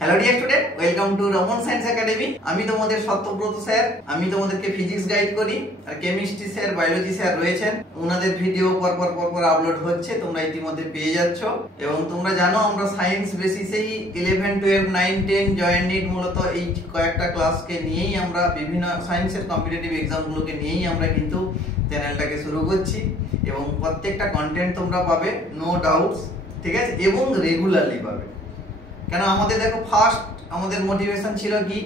Hello dear student, welcome to Raman science academy. আমি তোমাদের Satyabrata sir. আমি তোমাদেরকে ফিজিক্স গাইড করি, আর কেমিস্ট্রি স্যার, বায়োলজি স্যার রয়েছেন। ওনাদের ভিডিও পরপর আপলোড হচ্ছে, তোমরা ইতিমধ্যে পেয়ে যাচ্ছ। এবং তোমরা জানো আমরা সায়েন্স বেসিসেই 11, 12, 9, 10 জয়েন্ট নিট মূলত এই কয়েকটা ক্লাসকে নিয়েই আমরা বিভিন্ন সায়েন্সের কম্পিটিটিভ এক্সামগুলোকে নিয়েই আমরা কিন্তু চ্যানেলটাকে শুরু করছি। এবং প্রত্যেকটা কন্টেন্ট তোমরা পাবে, নো ডাউটস, ঠিক আছে, এবং রেগুলারলি পাবে। কেন আমাদের দেখো ফার্স্ট আমাদের মোটিভেশন ছিল কি,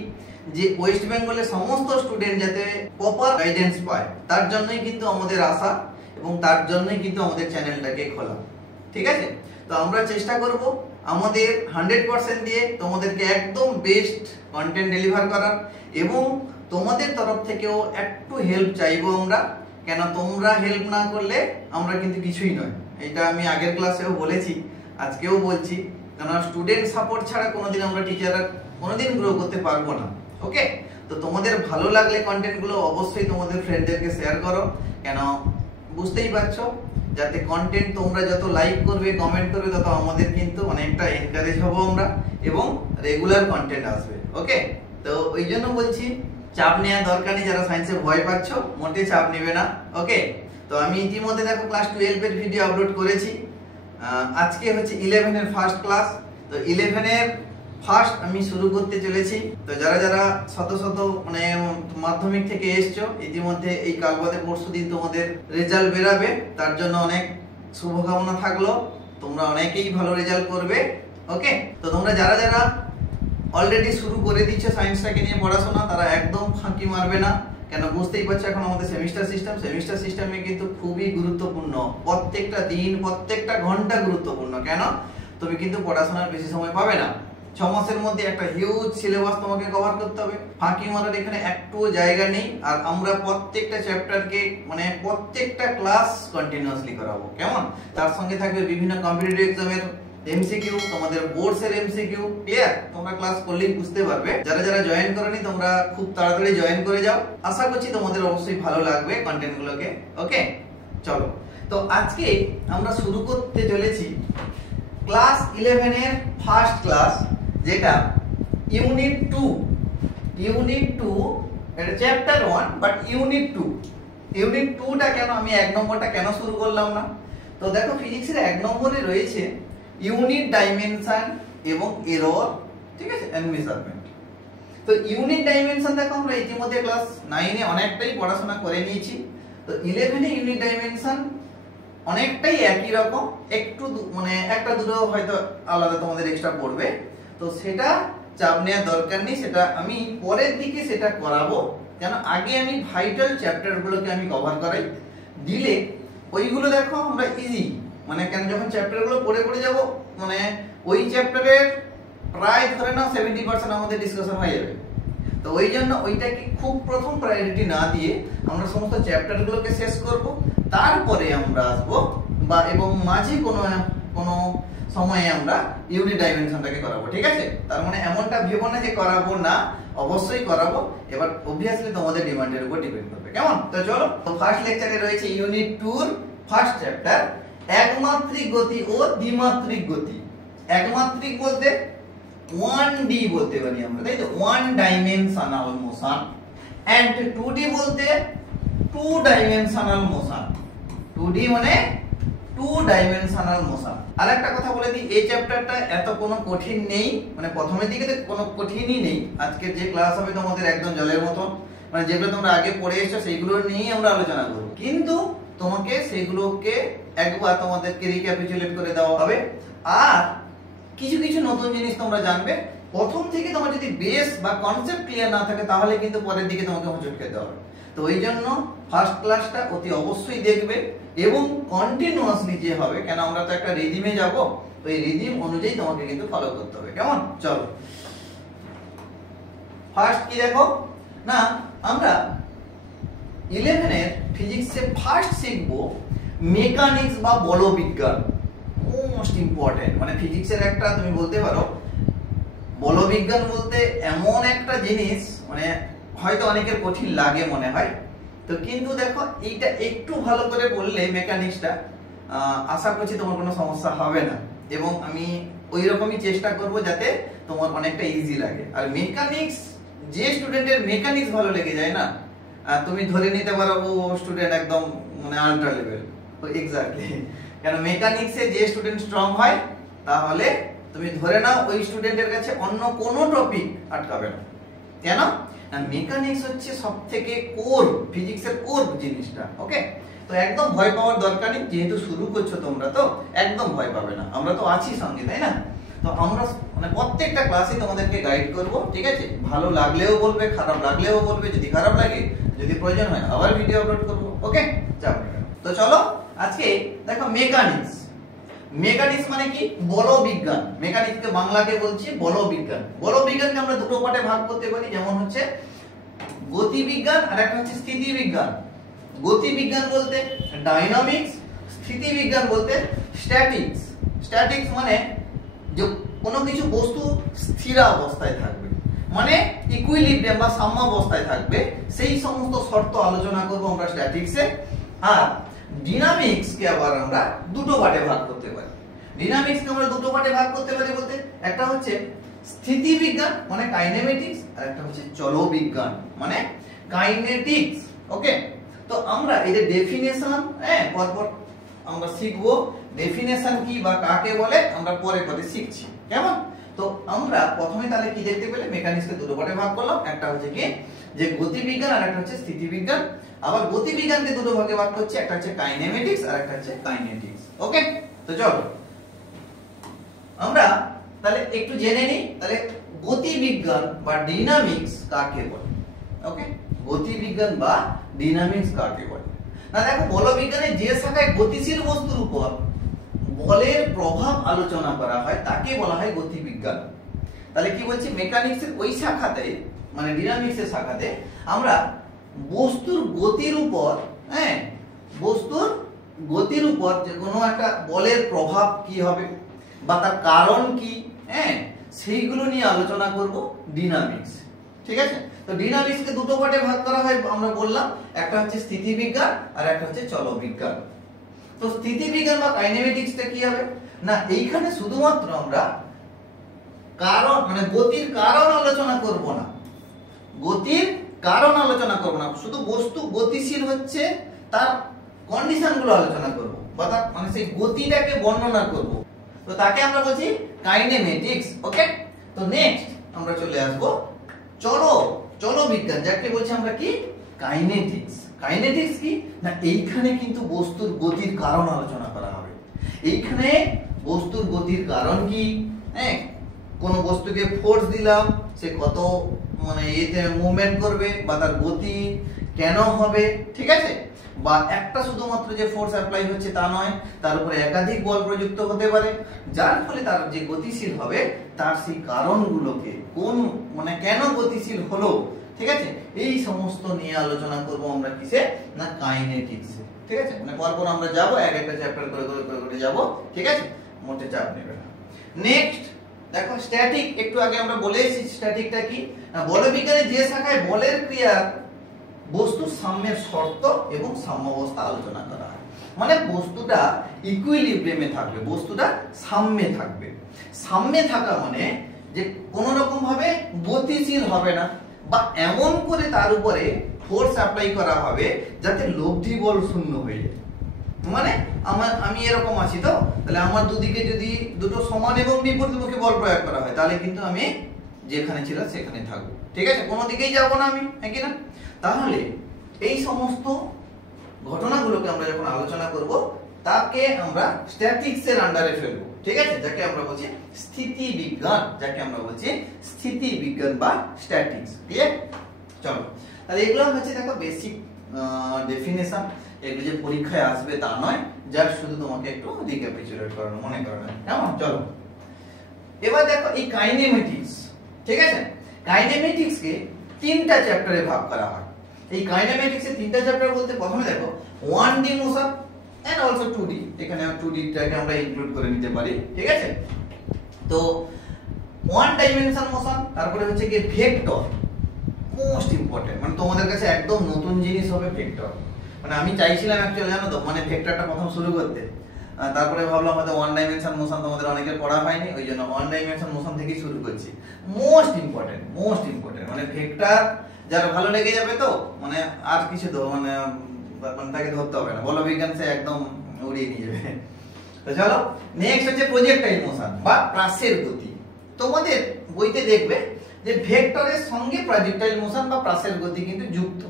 যে ওয়েস্ট বেঙ্গলের সমস্ত স্টুডেন্ট যাতে প্রপার গাইডেন্স পায়, তার জন্যই কিন্তু আমাদের আশা এবং তার জন্যই কিন্তু আমাদের চ্যানেলটাকে খোলা, ঠিক আছে। তো আমরা চেষ্টা করব আমাদের 100% দিয়ে তোমাদেরকে একদম বেস্ট কন্টেন্ট ডেলিভার করার, এবং তোমাদের তরফ থেকেও একটু হেল্প চাইবো আমরা। কেন তোমরা হেল্প না করলে আমরা কিন্তু কিছুই নয়। এটা আমি আগের ক্লাসেও বলেছি, আজকেও বলছি। কারণ স্টুডেন্ট সাপোর্ট ছাড়া কোনোদিন আমরা টিচাররা কোনোদিন গ্রো করতে পারবো না। ওকে, তো তোমাদের ভালো লাগলে কন্টেন্টগুলো অবশ্যই তোমাদের ফ্রেন্ডদেরকে শেয়ার করো। কেন বুঝতেই পারছো, যাতে কন্টেন্ট তোমরা যত লাইক করবে, কমেন্ট করবে, তত আমাদের কিন্তু অনেকটা এনকারেজ হবো আমরা, এবং রেগুলার কন্টেন্ট আসবে। ওকে, তো ওই জন্য বলছি চাপ নেওয়ার দরকার নেই। যারা সায়েন্সে ভয় পাচ্ছ, মোটে চাপ নেবে না। ওকে, তো আমি ইতিমধ্যে দেখো ক্লাস 12 এর ভিডিও আপলোড করেছি। আজকে হচ্ছে 11 এর ফার্স্ট ক্লাস। তো 11 এর ফার্স্ট আমি শুরু করতে চলেছি। তো যারা যারা শত মানে মাধ্যমিক থেকে এসছো, ইতিমধ্যে এই কাল বাদে পরশু দিন তোমাদের রেজাল্ট বেরাবে, তার জন্য অনেক শুভকামনা থাকলো। তোমরা অনেকেই ভালো রেজাল্ট করবে। ওকে, তো তোমরা যারা যারা অলরেডি শুরু করে দিচ্ছ সায়েন্সটাকে নিয়ে পড়াশোনা, তারা একদম ফাঁকি মারবে না। কেন বুঝতেই পারছো, এখন আমাদের সেমিস্টার সিস্টেমে কিন্তু খুবই গুরুত্বপূর্ণ। প্রত্যেকটা দিন, প্রত্যেকটা ঘন্টা গুরুত্বপূর্ণ। কেন তুমি কিন্তু পড়াশোনার বেশি সময় পাবে না। 6 মাসের মধ্যে একটা হিউজ সিলেবাস তোমাকে কভার করতে হবে। ফাঁকি মারার এখানে একটুও জায়গা নেই। আর আমরা প্রত্যেকটা চ্যাপ্টারকে মানে প্রত্যেকটা ক্লাস কন্টিনিউয়াসলি করাবো। কেমন, তার সঙ্গে থাকবে বিভিন্ন কম্পিটিটিভ এক্সামের এমসিকিউ, তোমাদের বোর্ডসের এমসিকিউ। ক্লিয়ার? তোমরা ক্লাস করলেই বুঝতে পারবে। যারা যারা জয়েন করনি, তোমরা খুব তাড়াতাড়ি জয়েন করে যাও। আশা করছি তোমাদের অবশ্যই ভালো লাগবে কন্টেন্টগুলোকে। ওকে, চলো। তো আজকে আমরা শুরু করতে চলেছি ক্লাস 11 এর ফার্স্ট ক্লাস, যেটা ইউনিট 2। এটা চ্যাপ্টার 1, বাট ইউনিট 2টা কেন আমি 1 নম্বরটা কেন শুরু করলাম না? তো দেখো ফিজিক্সের 1 নম্বরে রয়েছে ইউনিট ডাইমেনশন এবং এরর, ঠিক আছে, এন্ড মেজারমেন্ট। তো ইউনিট ডাইমেনশন দেখো আমরা ইতিমধ্যে ক্লাস 9 এ অনেকটাই পড়াশোনা করে নিয়েছি। তো 11 এ ইউনিট ডাইমেনশন অনেকটাই একই রকম, একটু মানে একটা দুটো হয়তো আলাদা তোমাদের এক্সট্রা পড়বে। তো সেটা চাপ নেওয়ার দরকার নেই, সেটা আমি পরের দিকে সেটা করাবো। যেন আগে আমি ভাইটাল চ্যাপ্টারগুলোকে আমি কভার করাই, দিলে ওইগুলো দেখো আমরা ইজি, মানে কেন যখন চ্যাপ্টারগুলো পড়ে যাব, মানে ওই চ্যাপ্টারের প্রায় ধরে নাও 70% আমাদের ডিসকাশন হয়ে যাবে। তো ওই জন্য ওইটাকে খুব প্রথম প্রায়োরিটি না দিয়ে আমরা সমস্ত চ্যাপ্টারগুলোকে শেষ করব, তারপরে আমরা আসবো বা এবং মাঝে কোনো সময়ে আমরা ইউনিট ডাইমেনশনটাকে করাবো, ঠিক আছে। তার মানে এমনটা ভেবো না যে করাবো না, অবশ্যই করাবো। এবার অবভিয়াসলি তোমাদের ডিমান্ডের উপর ডিপেন্ড করবে। কেমন? তো চলো, তো ফার্স্ট লেকচারে রয়েছে ইউনিট 2 ফার্স্ট চ্যাপ্টার, একমাত্রিক গতি ও দ্বিমাত্রিক গতি। একমাত্রিক বলতে 1D বলতে পারি আমরা, তাই তো, 1 ডাইমেনশনাল মোশন। এন্ড 2D বলতে 2 ডাইমেনশনাল মোশন। 2D মানে 2 ডাইমেনশনাল মোশন। আর একটা কথা বলে দিই, এই চ্যাপ্টারটা এত কোনো কঠিন নেই, মানে প্রথমের দিকে তো কোনো কঠিনই নেই। আজকের যে ক্লাস হবে তোমাদের একদম জলের মতো, মানে যেগুলো তোমরা আগে পড়ে এসেছো সেইগুলো নিয়েই আমরা আলোচনা করব। কিন্তু তোমাকে সেগুলোকে একবার তোমাদেরকে রিক্যাপিচুলেট করে দেওয়া হবে। আর কিছু কিছু নতুন জিনিস তোমরা জানবে। প্রথম থেকে তোমার যদি বেস বা কনসেপ্ট ক্লিয়ার না থাকে, তাহলে কিন্তু পরের দিকে তোমাকে হোঁচট খেতে হবে। তো ওই জন্য ফার্স্ট ক্লাসটা অতি অবশ্যই দেখবে, এবং কন্টিনিউয়াসলি যে হবে, কেন আমরা তো একটা রিদিমে যাব, ওই রিদিম অনুযায়ী তোমাকে কিন্তু ফলো করতে হবে। কেমন? চলো, ফার্স্ট কি দেখো না, আমরা 11 এর ফিজিক্সে ফার্স্ট শিখবো মেকানিক্স বা বলবিজ্ঞান। মোস্ট ইম্পর্টেন্ট, মানে ফিজিক্সের একটা তুমি বলতে পারো বলবিজ্ঞান বলতে এমন একটা জিনিস, মানে হয়তো অনেকের কঠিন লাগে মনে হয়। তো কিন্তু দেখো এইটা একটু ভালো করে পড়লে মেকানিক্সটা, আশা করছি তোমার কোনো সমস্যা হবে না। এবং আমি ওই রকমই চেষ্টা করব যাতে তোমার অনেকটা ইজি লাগে। আর মেকানিক্স, যে স্টুডেন্টের মেকানিক্স ভালো লেগে যায় না, তুমি ধরে নিতে পারো ও স্টুডেন্ট একদম মানে আল্ট্রা লেভেল। এক্স্যাক্টলি, কারণ মেকানিক্সে যে স্টুডেন্ট স্ট্রং হয় তাহলে তুমি ধরে নাও ওই স্টুডেন্টের কাছে অন্য কোনো টপিক আটকাবে না। কেন না, মেকানিক্স হচ্ছে সবথেকে কোর, ফিজিক্সের কোর জিনিসটা। ওকে, তো একদম ভয় পাওয়ার দরকার নেই, যেহেতু শুরু করছো তোমরা তো একদম ভয় পাবে না, আমরা তো আছি সঙ্গে, তাই না? তো আমরা মানে প্রত্যেকটা ক্লাসে তোমাদেরকে গাইড করব, ঠিক আছে? ভালো লাগলেও বলবে, খারাপ লাগলেও বলবে, যদি খারাপ লাগে, যদি প্রয়োজন হয় আবার ভিডিও আপলোড করব। ওকে, যাও। তো চলো আজকে দেখো মেকানিক্স। মেকানিক্স মানে কি? বল বিজ্ঞান। মেকানিক্সকে বাংলাকে বলছি বল বিজ্ঞান। বল বিজ্ঞানকে আমরা দুটো পার্টে ভাগ করতে পারি, যেমন হচ্ছে গতি বিজ্ঞান আর একটা হচ্ছে স্থিতি বিজ্ঞান। গতি বিজ্ঞান বলতে ডাইনামিক্স, স্থিতি বিজ্ঞান বলতে স্ট্যাটিক্স। স্ট্যাটিক্স মানে যে কোনো কিছু বস্তু স্থির অবস্থায় থাকবে, মানে ইকুইলিব্রিয়াম বা সাম্যাবস্থায় থাকবে, সেই সমস্ত শর্ত আলোচনা করব আমরা স্ট্যাটিক্সে। আর ডিনামিক্সকে আবার আমরা দুটো পার্টে ভাগ করতে পারি। ডিনামিক্সকে আমরা দুটো পার্টে ভাগ করতে পারি বলতে একটা হচ্ছে স্থিতি বিজ্ঞান মানে কাইনেমেটিক্স, আর একটা হচ্ছে চলবিজ্ঞান মানে কাইনেটিক্স। ওকে, তো আমরা এই যে ডেফিনেশন পরপর আমরা শিখবো, ডেফিনেশন কি বা কাকে বলে আমরা পরে পরে শিখছি, কেমন? তো আমরা প্রথমে তাহলে কি দেখতে পেলে, মেকানিক্সকে দুটো পার্টে ভাগ করলাম, একটা হচ্ছে কি যে গতি বিজ্ঞান আর একটা হচ্ছে স্থিতি বিজ্ঞান। আবার গতি বিজ্ঞানকে দুটো ভাগে ভাগ করছি, একটা হচ্ছে কাইনেমেটিক্স আর একটা হচ্ছে কাইনেটিক্স। ওকে, তো চলো আমরা তাহলে একটু জেনে নিই, তাহলে গতি বিজ্ঞান বা ডাইনামিক্স কাকে বলে। ওকে, গতি বিজ্ঞান বা ডাইনামিক্স কাকে বলে? না দেখো, বল বিজ্ঞানে যে শাখায় গতিশীল বস্তুর উপর বলের প্রভাব আলোচনা করা হয় তাকে বলা হয় গতি বিজ্ঞান। তাহলে কি বলছি, মেকানিক্সের ওই শাখাতে মানে ডাইনামিক্সের শাখাতে আমরা বস্তুর গতির উপর, বস্তুর গতির উপর যে কোনো একটা বলের প্রভাব কি হবে বা তার কারণ কি, সেইগুলো নিয়ে আলোচনা করব ডাইনামিক্স। ঠিক আছে, তো ডাইনামিক্সকে দুটো পার্টে ভাগ করা হয় আমরা বললাম, একটা হচ্ছে স্থিতি বিজ্ঞান আর একটা হচ্ছে চলবিজ্ঞান। তো স্থিতি বিজ্ঞান বা কাইনেমেটিক্সটা কি হবে না, এইখানে শুধুমাত্র আমরা কারণ মানে গতির কারণ আলোচনা করব না, গতির কারণ আলোচনা করব না, শুধু বস্তু গতিশীল হচ্ছে তার কন্ডিশনগুলো আলোচনা করব বা তার মানে সেই গতিটাকে বর্ণনা করব, তো তাকে আমরা বলছি কাইনেমেটিক্স। ওকে, তো নেক্সট আমরা চলে আসব চলবিজ্ঞান, যাকে বলছি আমরা কি কাইনেটিক্স। কাইনেটিক্স কি না, এইখানে কিন্তু বস্তুর গতির কারণ আলোচনা করা হবে। এইখানে বস্তুর গতির কারণ কি, কোন বস্তুকে ফোর্স দিলাম সে কত মানে এতে মুভমেন্ট করবে বা তার গতি কেন হবে, ঠিক আছে? বা একটা শুধুমাত্র যে ফোর্স অ্যাপ্লাই হচ্ছে তা নয়, তার উপরে একাধিক বল প্রযুক্ত হতে পারে, যার ফলে তার যে গতিশীল হবে তার সেই কারণগুলোকে কোন মানে কেন গতিশীল হলো, ঠিক আছে? এই সমস্ত নিয়ে আলোচনা করব আমরা কিসে না কাইনেটিক্সে। ঠিক আছে, মানে পরপর আমরা যাব, এক একটা চ্যাপ্টার করে করে করে করে যাব, ঠিক আছে? মোটে চাপ নেবে না। নেক্সট দেখো স্ট্যাটিক, একটু আগে আমরা বলে এসেছি স্ট্যাটিকটা কি না, বলবিজ্ঞানে যে শাখায় বলের ক্রিয়া বস্তুর সাম্যের শর্ত এবং সাম্যাবস্থা আলোচনা করা হয়, মানে বস্তুটা ইকুইলিব্রিয়ামে থাকবে, বস্তুটা সাম্যে থাকবে। সাম্যে থাকা মানে যে কোন রকম ভাবে গতিশীল হবে না বা এমন করে তার উপরে ফোর্স অ্যাপ্লাই করা হবে যাতে লব্ধি বল শূন্য হয়ে যায়। মানে আমি এরকম আছি তো, তাহলে আমার দুদিকে যদি দুটো সমান এবং বিপরীতমুখী বল প্রয়োগ করা হয় তাহলে কিন্তু আমি যেখানে ছিল সেখানে থাকবো, ঠিক আছে? কোনো দিকেই যাব না আমি, হ্যাঁ কি না? তাহলে এই সমস্ত ঘটনাগুলোকে আমরা যখন আলোচনা করব তাকে আমরা স্ট্যাটিক্সের আন্ডারে ফেলবো, ঠিক আছে? যাকে আমরা বলছি স্থিতি বিজ্ঞান, যাকে আমরা বলছি স্থিতি বিজ্ঞান বা স্ট্যাটিক্স। ক্লিয়ার? চলো, তাহলে এগুলো হচ্ছে দেখো বেসিক ডেফিনেশন, এগুলো যে পরীক্ষায় আসবে তা নয়, যা শুধু তোমাকে একটু রিক্যাপিচুলেট করানো, মনে করানো, কেমন? চলো এবার দেখো এই কাইনেমেটিক্স, ঠিক আছে? কাইনেমেটিক্সকে তিনটা চ্যাপ্টারে ভাগ করা হয়। এই কাইনেমেটিক্সের তিনটা চ্যাপ্টার বলতে প্রথমে দেখো 1D motion and also 2D, এখানে 2D টাকে আমরা ইনক্লুড করে নিতে পারি, ঠিক আছে? তো 1 ডাইমেনশন মোশন, তারপরে হচ্ছে কি ভেক্টর, মোস্ট ইম্পর্টেন্ট, মানে তোমাদের কাছে একদম নতুন জিনিস হবে ভেক্টর। মানে আমি চাইছিলাম অ্যাকচুয়ালি জানো তো, মানে ভেক্টরটা প্রথম শুরু করতে, তারপরে ভাবলাম হয়তো ওয়ান ডাইমেনশন মোশন তোমাদের অনেকের পড়া হয়নি, ওই জন্য ওয়ান ডাইমেনশন মোশন থেকেই শুরু করছি। মোস্ট ইম্পর্টেন্ট মানে ভেক্টর যার ভালো লেগে যাবে তো মানে আর কিছু তো মানে তাকে ধরতে হবে না, বলবিজ্ঞান সে একদম উড়িয়ে নিয়ে যাবে। তো চলো নেক্সট হচ্ছে প্রজেক্টাইল মোশন বা প্রাসের গতি। তোমাদের বইতে দেখবে যে ভেক্টরের সঙ্গে প্রজেক্টাইল মোশন বা প্রাসের গতি কিন্তু যুক্ত,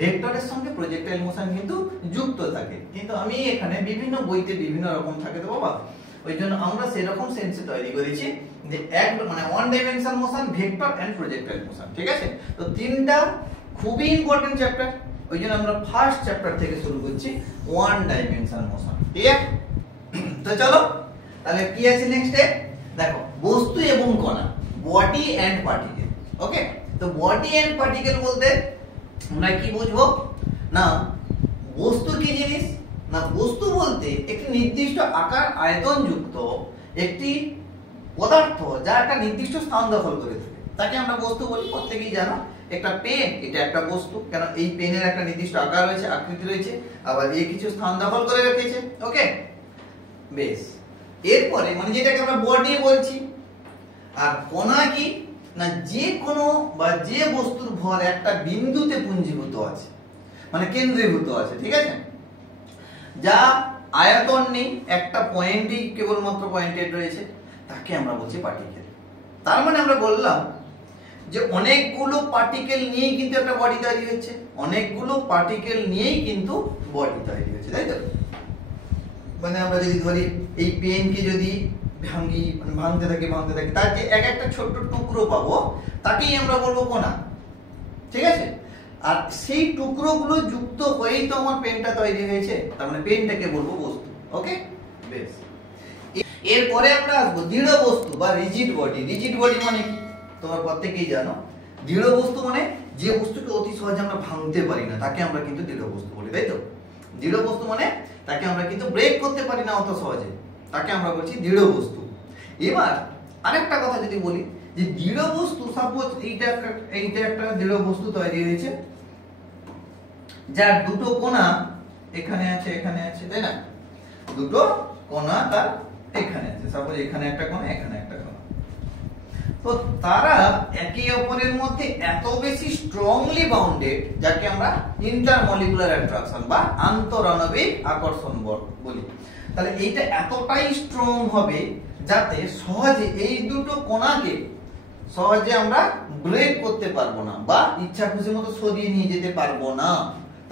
ভেক্টরের সঙ্গে প্রজেক্টাইল মোশন কিন্তু যুক্ত থাকে, কিন্তু আমি এখানে বিভিন্ন বইতে বিভিন্ন রকম থাকে তো বাবা, ওই জন্য আমরা সেরকম সেন্সে তৈরি করেছি যে এক মানে one dimension motion, vector and projectile motion, ঠিক আছে? তো তিনটা খুবই ইম্পর্টেন্ট চ্যাপ্টার, ওই জন্য আমরা ফার্স্ট চ্যাপ্টার থেকে শুরু করছি ওয়ান ডাইমেনশন মোশন, ঠিক আছে? তো চলো তাহলে কি আছে নেক্সটে, দেখো বস্তু এবং কণা, বডি এন্ড পার্টিকেল। ওকে, তো বডি এন্ড পার্টিকেল বলতে আমরা কি বুঝবো না, বস্তু কি জিনিস না, বস্তু বলতে একটি নির্দিষ্ট আকার আয়তন যুক্ত একটি পদার্থ যা একটা নির্দিষ্ট স্থান দখল করে থাকে, তাকে আমরা বস্তু বলি। প্রত্যেকেই জানো একটা পেন, এটা একটা বস্তু, কেন এই পেনের একটা নির্দিষ্ট আকার রয়েছে, আকৃতি রয়েছে, আবার এই কিছু স্থান দখল করে রেখেছে। ওকে, বেশ। এরপরে মানে যেটাকে আমরা বডি বলছি, আর কণা কি না, যে কোনো বা যে বস্তুর ভর একটা বিন্দুতে পুঞ্জীভূত আছে, মানে কেন্দ্রীভূত আছে, ঠিক আছে, যা আয়তন নেই, একটা পয়েন্টই কেবলমাত্র পয়েন্টেড রয়েছে, তাকে আমরা বলছি পার্টিকেল। তার মানে আমরা বললাম যে অনেকগুলো পার্টিকেল নিয়েই কিন্তু একটা বডি তৈরি হচ্ছে, অনেকগুলো পার্টিকেল নিয়েই কিন্তু বডি তৈরি হচ্ছে, তাই তো? মানে আমরা যদি ধরি এই পেনকে যদি ভাঙি, মানে ভাঙতে থাকি তার যে এক একটা ছোট্ট টুকরো পাবো, তাকেই আমরা বলবো কণা, ঠিক আছে? আর সেই টুকরোগুলো যুক্ত হয়েই তো আমার পেনটা তৈরি হয়েছে, তার মানে পেনটাকে বলবো বস্তু। ওকে, বেশ। এরপরে আমরা আসবো দৃঢ় বস্তু বা রিজিড বডি। রিজিড বডি মানে কি তোমরা প্রত্যেকেই জানো, দৃঢ় বস্তু মানে যে বস্তুকে অতি সহজে আমরা ভাঙতে পারি না, তাকে আমরা কিন্তু দৃঢ় বস্তু বলি, তাই তো? দৃঢ় বস্তু মানে তাকে আমরা কিন্তু ব্রেক করতে পারি না অত সহজে, তাকে আমরা বলছি দৃঢ় বস্তু। এবার আরেকটা কথা যদি বলি যে দৃঢ় বস্তু, সাপোজ এইটা একটা দৃঢ় বস্তু তৈরি হয়েছে, যার দুটো কোণা এখানে আছে এখানে আছে, তাই না? দুটো কোণা তার এখানে আছে, সাপোজ এখানে একটা কোণা এখানে একটা কোণা, তো তারা একে অপরের মধ্যে এত বেশি স্ট্রংলি বাউন্ডেড, যাকে আমরা ইন্টারমলিকুলার অ্যাট্রাকশন বা আন্তঃআণবিক আকর্ষণ বলি। তাহলে এইটা এতটাই স্ট্রং হবে যাতে সহজে এই দুটো কোণাকে সহজে আমরা ব্রেক করতে পারবো না বা ইচ্ছা খুশি মতো সরিয়ে নিয়ে যেতে পারবো না,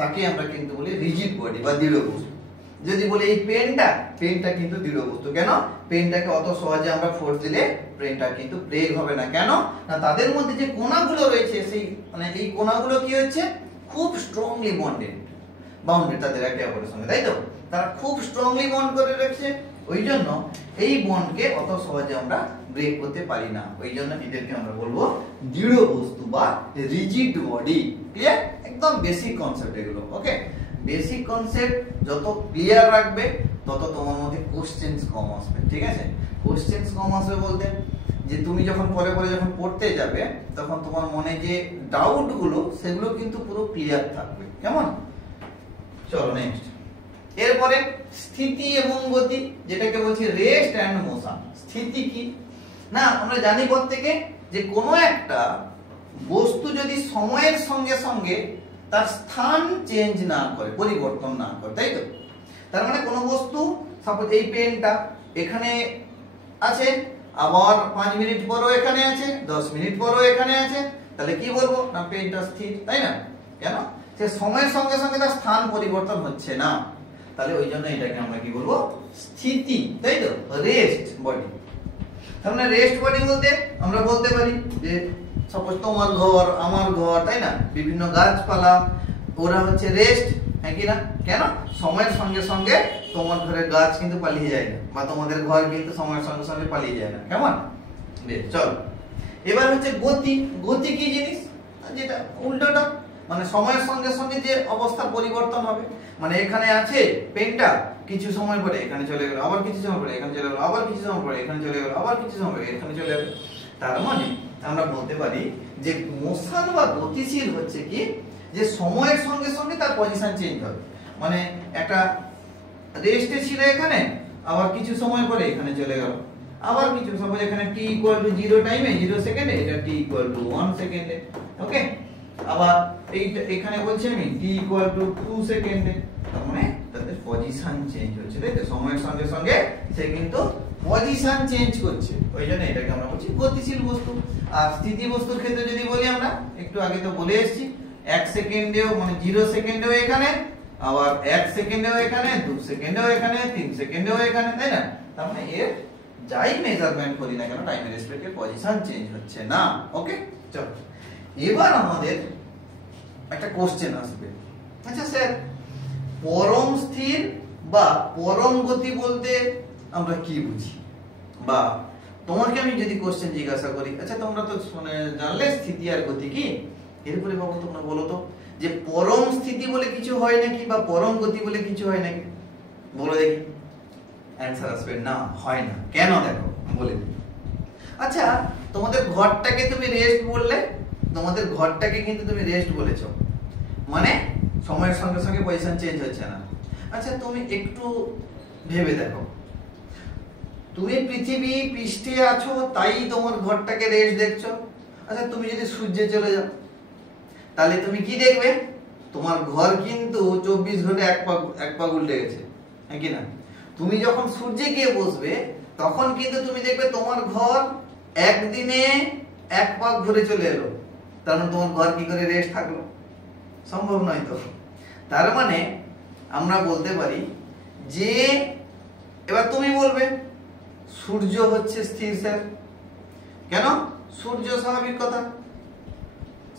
তাকে আমরা কিন্তু বলি রিজিড বডি বা দৃঢ় বস্তু। যদি বলি এই পেনটা কিন্তু দৃঢ় বস্তু, কেন? পেনটাকে অত সহজে আমরা ফোর্স দিলে পেনটা কিন্তু ব্রেক হবে না, কেন না তাদের মধ্যে যে কোণাগুলো রয়েছে, সেই মানে এই কোণাগুলো কি হচ্ছে, খুব স্ট্রংলি বাউন্ডেড তাদের একে অপরের সঙ্গে, তাই তো? তারা খুব স্ট্রংলি বন্ড করে রেখেছে, ওই জন্য এই বন্ডকে অত সহজে আমরা ব্রেক করতে পারি না, ওই জন্য এদেরকে আমরা বলবো দৃঢ় বস্তু বা রিজিড বডি। ক্লিয়ার? একদম বেসিক কনসেপ্ট এগুলো। ওকে, বেসিক কনসেপ্ট যত ক্লিয়ার রাখবে তত তোমার মধ্যে কোশ্চেন্স কম আসবে, ঠিক আছে? কোশ্চেন্স কম আসবে বলতে যে তুমি যখন পরে যখন পড়তে যাবে, তখন তোমার মনে যে ডাউট গুলো সেগুলো কিন্তু পুরো ক্লিয়ার থাকবে, কেমন? চলো নেক্সট। এরপরে স্থিতি এবং গতি, যেটাকে বলছি রেস্ট এন্ড মোশন। স্থিতি কি না, আমরা জানি প্রত্যেকে যে কোনো একটা বস্তু যদি সময়ের সঙ্গে সঙ্গে তার স্থান চেঞ্জ না করে, পরিবর্তন না করে, তাই তো? তার মানে কোনো বস্তু, সাপোজ এই পেনটা এখানে আছে, আবার 5 মিনিট পরও এখানে আছে, 10 মিনিট পরও এখানে আছে, তাহলে কি বলবো না পেনটা স্থির, তাই না? কেন? সে সময়ের সঙ্গে সঙ্গে তার স্থান পরিবর্তন হচ্ছে না, তাহলে ওই জন্য এটাকে আমরা কি বলবো, স্থিতি, তাই তো? Rest body. তার মানে রেস্ট বডি বলতে আমরা বলতে পারি যে সাপোজ তোমার ঘর আমার ঘর, তাই না? বিভিন্ন গাছপালা, ওরা হচ্ছে রেস্ট, হ্যাঁ কি না? কেন? সময়ের সঙ্গে সঙ্গে তোমার ঘরের গাছ কিন্তু পালিয়ে যায় না, বা তোমাদের ঘর কিন্তু সময়ের সঙ্গে সঙ্গে পালিয়ে যায় না, কেমন? বেশ, চল। এবার হচ্ছে গতি। গতি কি জিনিস? যেটা উল্টোটা, মানে সময়ের সঙ্গে সঙ্গে যে অবস্থা পরিবর্তন হবে, মানে এখানে আছে পেনটা, কিছু সময় পরে এখানে চলে গেল, আবার কিছু সময় পরে এখানে চলে গেল, আবার কিছু সময় পরে এখানে চলে গেল, আবার কিছু সময় পরে এখানে চলে গেল। তার মানে আমরা বলতে পারি যে মোশন বা গতিশীল হচ্ছে কি, যে সময়ের সঙ্গে সঙ্গে তার পজিশন চেঞ্জ হবে। মানে একটা রেস্টে ছিল এখানে, আবার কিছু সময় পরে এখানে চলে গেল, আবার কিছু সাপোজ এখানে t = 0 টাইমে 0 সেকেন্ডে, এটা t = 1 সেকেন্ডে। ওকে, আবার এইটা এখানে বলছি আমি t = 2 সেকেন্ডে। তার মানে তাদের পজিশন চেঞ্জ হচ্ছে, তাই তো? সময়ের সঙ্গে সঙ্গে সে কিন্তু পজিশন চেঞ্জ করছে, ওই জন্য এটাকে আমরা বলছি গতিশীল বস্তু। আর স্থিতি বস্তুর ক্ষেত্রে যদি বলি, আমরা একটু আগে তো বলে এসেছি, 1 সেকেন্ডেও মানে 0 সেকেন্ডেও এখানে, আবার 1 সেকেন্ডেও এখানে, 2 সেকেন্ডেও এখানে, 3 সেকেন্ডেও এখানে, তাই না? তার মানে এর যাই মেজারমেন্ট করি না কেন, টাইমের রেসপেক্টে পজিশন চেঞ্জ হচ্ছে না। ওকে, চলো এবার আমাদের একটা কোশ্চেন আসবে। আচ্ছা স্যার, পরম স্থির বা পরম গতি বলতে আমরা কি বুঝি? বা তোমাকে আমি যদি কোশ্চেন জিজ্ঞাসা করি, আচ্ছা তোমরা তো মানে জানলে স্থিতি আর গতি কি, এরপরে বাবু তোমরা বলো তো যে পরম স্থিতি বলে কিছু হয় নাকি, বা পরম গতি বলে কিছু হয় নাকি? বলো দেখি। অ্যানসার আসবে না, হয় না। কেন? দেখো বলে দিই। আচ্ছা, তোমাদের ঘরটাকে তুমি রেস্ট বললে, তোমাদের ঘরটাকে কিন্তু তুমি রেস্ট বলেছো, মানে সময়ের সঙ্গে সঙ্গে পজিশন চেঞ্জ হচ্ছে না। আচ্ছা তুমি একটু ভেবে দেখো, তুমি পৃথিবী পৃষ্ঠে আছো তাই তোমার ঘরটাকে রেস্ট দেখছো। আচ্ছা তুমি যদি সূর্যে চলে যাও, তাহলে তুমি কি দেখবে? তোমার ঘর কিন্তু 24 ঘন্টা এক পা উল্টে গেছে, হ্যাঁ কি না? তুমি যখন সূর্যে গিয়ে বসবে, তখন কিন্তু তুমি দেখবে তোমার ঘর একদিনে এক পাক ঘুরে চলে এলো। তার মানে তোমার ঘর কি করে রেস্ট থাকলো? সম্ভব নয় তো। তার মানে আমরা বলতে পারি যে, এবার তুমি বলবে সূর্য হচ্ছে স্থির স্যার। কেন? সূর্য স্বাভাবিক কথা,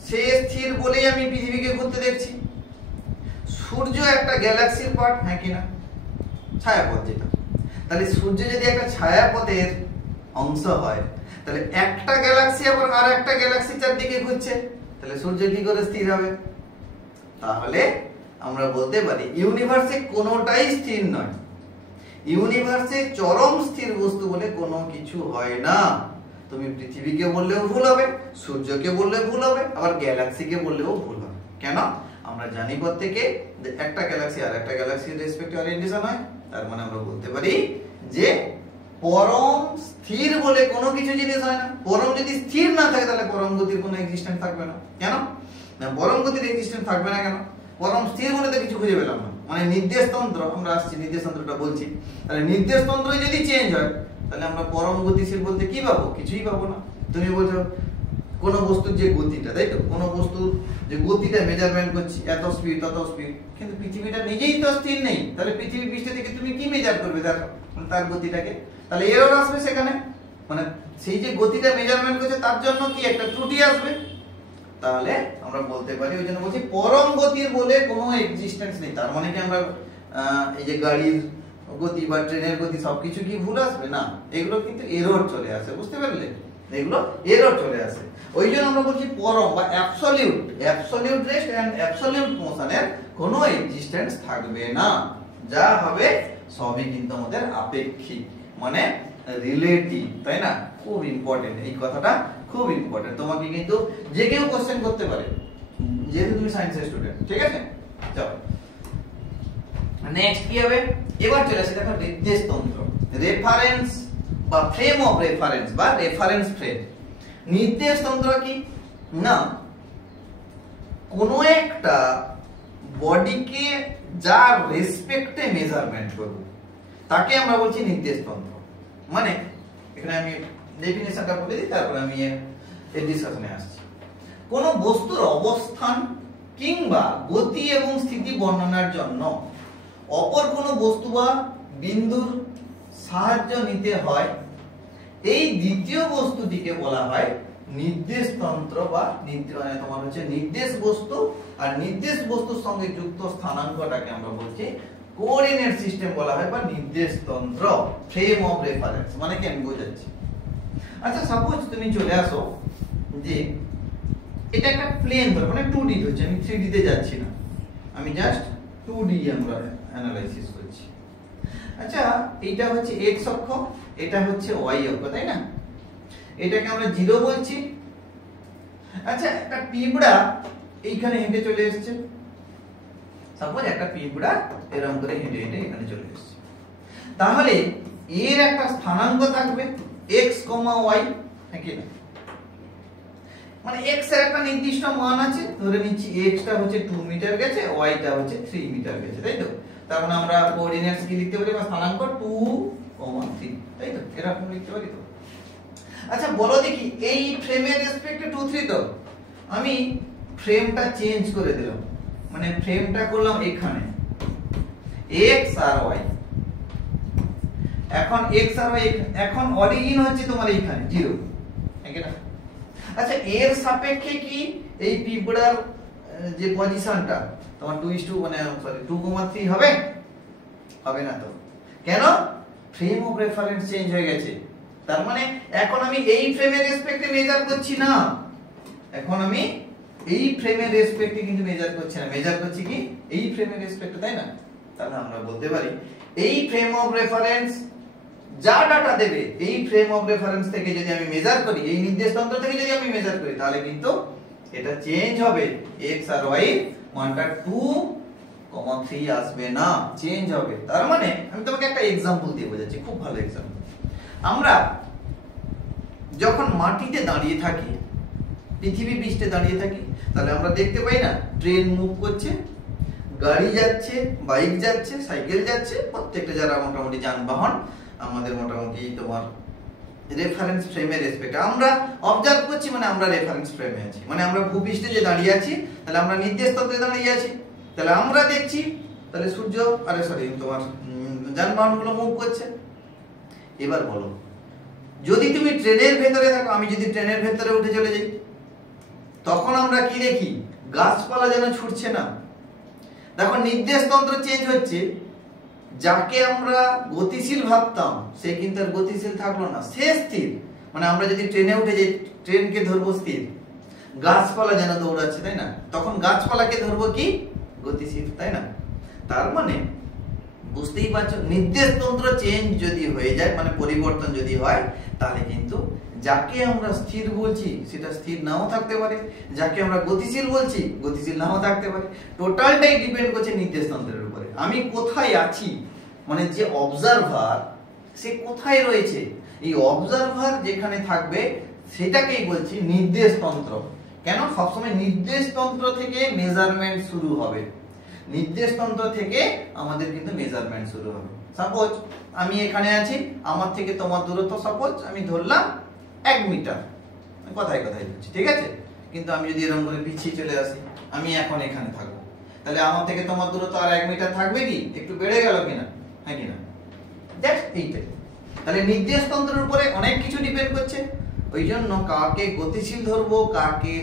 সে স্থির বলেই আমি পৃথিবীকে ঘুরতে দেখছি। সূর্য একটা গ্যালাক্সির পার্ট, হ্যাঁ কি না? ছায়াপথ যেটা, তাহলে সূর্য যদি একটা ছায়াপথের অংশ হয়, তাহলে একটা গ্যালাক্সি আবার আর একটা গ্যালাক্সি চারদিকে ঘুরছে, তাহলে সূর্য কি করে স্থির হবে? তাহলে আমরা বলতে পারি ইউনিভার্সে কোনোটাই স্থির নয়। ইউনিভার্সে চরম স্থির বস্তু বলে কোনো কিছু হয় না। তুমি পৃথিবীকে বললেও ভুল হবে, সূর্যকে বললে ভুল হবে, আবার গ্যালাক্সিকে বললেও ভুল হবে। কেন? আমরা জানি প্রত্যেকে যে একটা গ্যালাক্সি আর একটা গ্যালাক্সির রেসপেক্টিভ ওরিয়েন্টেশন হয়। তার মানে আমরা বলতে পারি যে পরম স্থির বলে কোনো কিছু জিনিস হয় না। পরম যদি স্থির না থাকে, তাহলে পরম গতির কোনো এক্সিস্টেন্স থাকবে না। কেন? না, পরম গতির এক্সিস্টেন্স থাকবে না কেন? পরম স্থির বলে তো কিছু খুঁজে পেলাম না। মানে নির্দেশ তন্ত্র, আমরা আসছি নির্দেশ তন্ত্রটা বলছি, তাহলে নির্দেশ তন্ত্রই যদি চেঞ্জ হয়, তাহলে আমরা পরম গতিশীল বলতে কি পাবো? কিছুই পাবো না। তুমি বলছো কোন বস্তুর যে গতিটা, তাই তো, কোন বস্তুর যে গতিটা মেজারমেন্ট করছি, এত স্পিড তত স্পিড, কিন্তু পৃথিবীটা নিজেই তো স্থির নেই। তাহলে পৃথিবী পৃষ্ঠ থেকে তুমি কি মেজার করবে তার গতিটাকে? তাহলে এরর আসবে সেখানে, মানে সেই যে গতিটা মেজারমেন্ট করছে তার জন্য কি একটা ত্রুটি আসবে। তাহলে আমরা বলতে পারি, ওই জন্য বলছি পরম গতির বলে কোনো এক্সিস্টেন্স নেই। তার মানে কি আমরা এই যে গাড়ির গতি বা ট্রেনের গতি সবকিছু কি ভুল আসবে? না, এগুলো কিন্তু এরর চলে আসে, বুঝতে পারলে? এগুলো এরর চলে আসে। ওই জন্য আমরা বলছি পরম বা অ্যাবসলিউট রেস্ট এন্ড অ্যাবসলিউট মোশনের কোনো এক্সিস্টেন্স থাকবে না। যা হবে সবই কিন্তু আমাদের আপেক্ষিক, মানে রিলেটিভ, তাই না? খুব ইম্পর্টেন্ট এই কথাটা, খুব ইম্পর্টেন্ট। তোমাকে কিন্তু যে কেউ কোশ্চেন করতে পারে, যেহেতু তুমি সায়েন্সের স্টুডেন্ট, ঠিক আছে? চলো নেক্সট কি হবে? এবার চলে আসি দেখো নির্দেশ তন্ত্র, রেফারেন্স বা ফ্রেম অফ রেফারেন্স বা রেফারেন্স ফ্রেম। নির্দেশ তন্ত্র কি না, কোনো একটা বডিকে যার রেসপেক্টে মেজারমেন্ট করব, তাকে আমরা বলছি নির্দেশ তন্ত্র। মানে এখানে আমি ডেফিনিশনটা বলে দিই, তারপর আমি এই ডিসকাশনে আসছি। কোন বস্তুর অবস্থান কিংবা গতি এবং স্থিতি বর্ণনার জন্য অপর কোন বস্তু বা বিন্দুর সাহায্য নিতে হয়, এই দ্বিতীয় বস্তুটিকে বলা হয় নির্দেশ তন্ত্র বা মানে তোমার হচ্ছে নির্দেশ বস্তু। আর নির্দেশ বস্তুর সঙ্গে যুক্ত স্থানাঙ্কটাকে আমরা বলছি কোঅর্ডিনেট সিস্টেম বলা হয় বা নির্দেশ তন্ত্র, ফ্রেম অফ রেফারেন্স। মানে কি আমি বোঝাচ্ছি। আচ্ছা সাপোজ তুমি চলে আসো যে এটা একটা প্লেন ধরো, মানে 2D হচ্ছে, আমি 3D তে যাচ্ছি না, আমি জাস্ট 2D আমরা অ্যানালাইসিস করছি। আচ্ছা এইটা হচ্ছে x অক্ষ, এটা হচ্ছে y অক্ষ, তাই না? এটাকে আমরা 0 বলছি। আচ্ছা একটা পিঁপড়া এইখানে হেঁটে চলে এসেছে, সাপোজ একটা পিঁপড়া এরকম করে হেঁটে হেঁটে এখানে চলে এসেছে, তাহলে এর একটা স্থানাঙ্ক থাকবে x, y, নাকি না? মানে x এর একটা নির্দিষ্ট মান আছে, ধরে নিচ্ছি x টা হচ্ছে 2 মিটার গেছে, y টা হচ্ছে 3 মিটার গেছে, তাই তো? তার মানে আমরা কোঅর্ডিনেটস কি লিখতে পারি, বা স্থানাঙ্ক 2, 3, তাই তো? এরকম লিখতে পারি তো। আচ্ছা বলো দেখি, এই ফ্রেমের রেসপেক্টে 2, 3 তো, আমি ফ্রেমটা চেঞ্জ করে দিলাম, মানে ফ্রেমটা করলাম এখানে x আর y। এখন x আর y, এখন অরিজিন হচ্ছে তোমার এইখানে 0, ঠিক না? আচ্ছা এর সাপেক্ষে কি এই পিঁপড়ার যে পজিশনটা তোমার 2:3 হবে? হবে না তো। কেন? ফ্রেম অফ রেফারেন্স চেঞ্জ হয়ে গেছে। তার মানে এখন আমি এই ফ্রেমের রেসপেক্টে মেজার করছি না, এখন আমি এই ফ্রেমের রেসপেক্টে কিন্তু মেজার করছি না, মেজার করছি কি এই ফ্রেমের রেসপেক্টে, তাই না? তাহলে আমরা বলতে পারি এই ফ্রেম অফ রেফারেন্স যা ডাটা দেবে, এই ফ্রেম অফ রেফারেন্স থেকে যদি আমি মেজার করি, এই নির্দেশতন্ত্র থেকে যদি আমি মেজার করি, তাহলে কিন্তু এটা চেঞ্জ হবে, x আর y মানটা 2, 3 আসবে না, চেঞ্জ হবে। তার মানে আমি তোমাকে একটা एग्जांपल দিয়ে বোঝাচ্ছি, খুব ভালো एग्जांपल। আমরা যখন মাটিতে দাঁড়িয়ে থাকি, পৃথিবী পৃষ্ঠে দাঁড়িয়ে থাকি, তাহলে আমরা দেখতে পাই না ট্রেন মুভ করছে, গাড়ি যাচ্ছে, বাইক যাচ্ছে, সাইকেল যাচ্ছে, প্রত্যেকটা যারা মোটামুটি যানবাহন আমাদের মোটামুটি তোমার রেফারেন্স ফ্রেমের রেসপেক্টে আমরা অবজার্ভ করছি, মানে আমরা রেফারেন্স ফ্রেমে আছি, মানে আমরা ভূপৃষ্ঠে যে দাঁড়িয়ে আছি, তাহলে আমরা নির্দেশতন্ত্রে দাঁড়িয়ে আছি, তাহলে আমরা দেখছি, তাহলে সূর্য তোমার যানবাহনগুলো মুভ করছে। এবার বলো, যদি তুমি ট্রেনের ভেতরে থাকো, আমি যদি ট্রেনের ভেতরে উঠে চলে যাই, তখন আমরা কি দেখি? গাছপালা যেন ছুটছে না। দেখো নির্দেশতন্ত্র চেঞ্জ হচ্ছে, যাকে আমরা গতিশীল ভাবতাম সে কিন্তু আর গতিশীল থাকলো না, সে স্থির। মানে আমরা যদি ট্রেনে উঠে যাই, ট্রেনকে ধরবো স্থির, গাছপালা যেন দৌড়াচ্ছে, তাই না? তখন গাছপালাকে ধরবো কি? গতিশীল, তাই না? তার মানে বুঝতেই পারছো, নির্দেশতন্ত্র চেঞ্জ যদি হয়ে যায়, মানে পরিবর্তন যদি হয়, তাহলে কিন্তু যাকে আমরা স্থির বলছি সেটা স্থির নাও থাকতে পারে, যাকে আমরা গতিশীল বলছি গতিশীল নাও থাকতে পারে। টোটালটাই ডিপেন্ড করছে নির্দেশতন্ত্রের উপরে, আমি কোথায় আছি, মানে যে অবজারভার সে কোথায় রয়েছে, এই অবজারভার যেখানে থাকবে সেটাকেই বলছি নির্দেশতন্ত্র। কেন? সবসময় নির্দেশতন্ত্র থেকে মেজারমেন্ট শুরু হবে, নির্দেশতন্ত্র থেকে আমাদের কিন্তু মেজারমেন্ট শুরু হবে। সাপোজ আমি এখানে আছি, আমার থেকে তোমার দূরত্ব সাপোজ আমি ধরলাম 1 মিটার, কথায় কথায় দিচ্ছি, ঠিক আছে? কিন্তু আমি যদি এরকম করে পিছিয়ে চলে আসি, আমি এখন এখানে থাকবো, তাহলে আমার থেকে তোমার দূরত্ব আর 1 মিটার থাকবে কি? একটু বেড়ে গেল কিনা, হ্যাঁ কিনা? দ্যাটস এইটাই। তাহলে নির্দেশতন্ত্রের উপরে অনেক কিছু ডিপেন্ড করছে, ওই জন্য কাকে গতিশীল ধরবো কাকে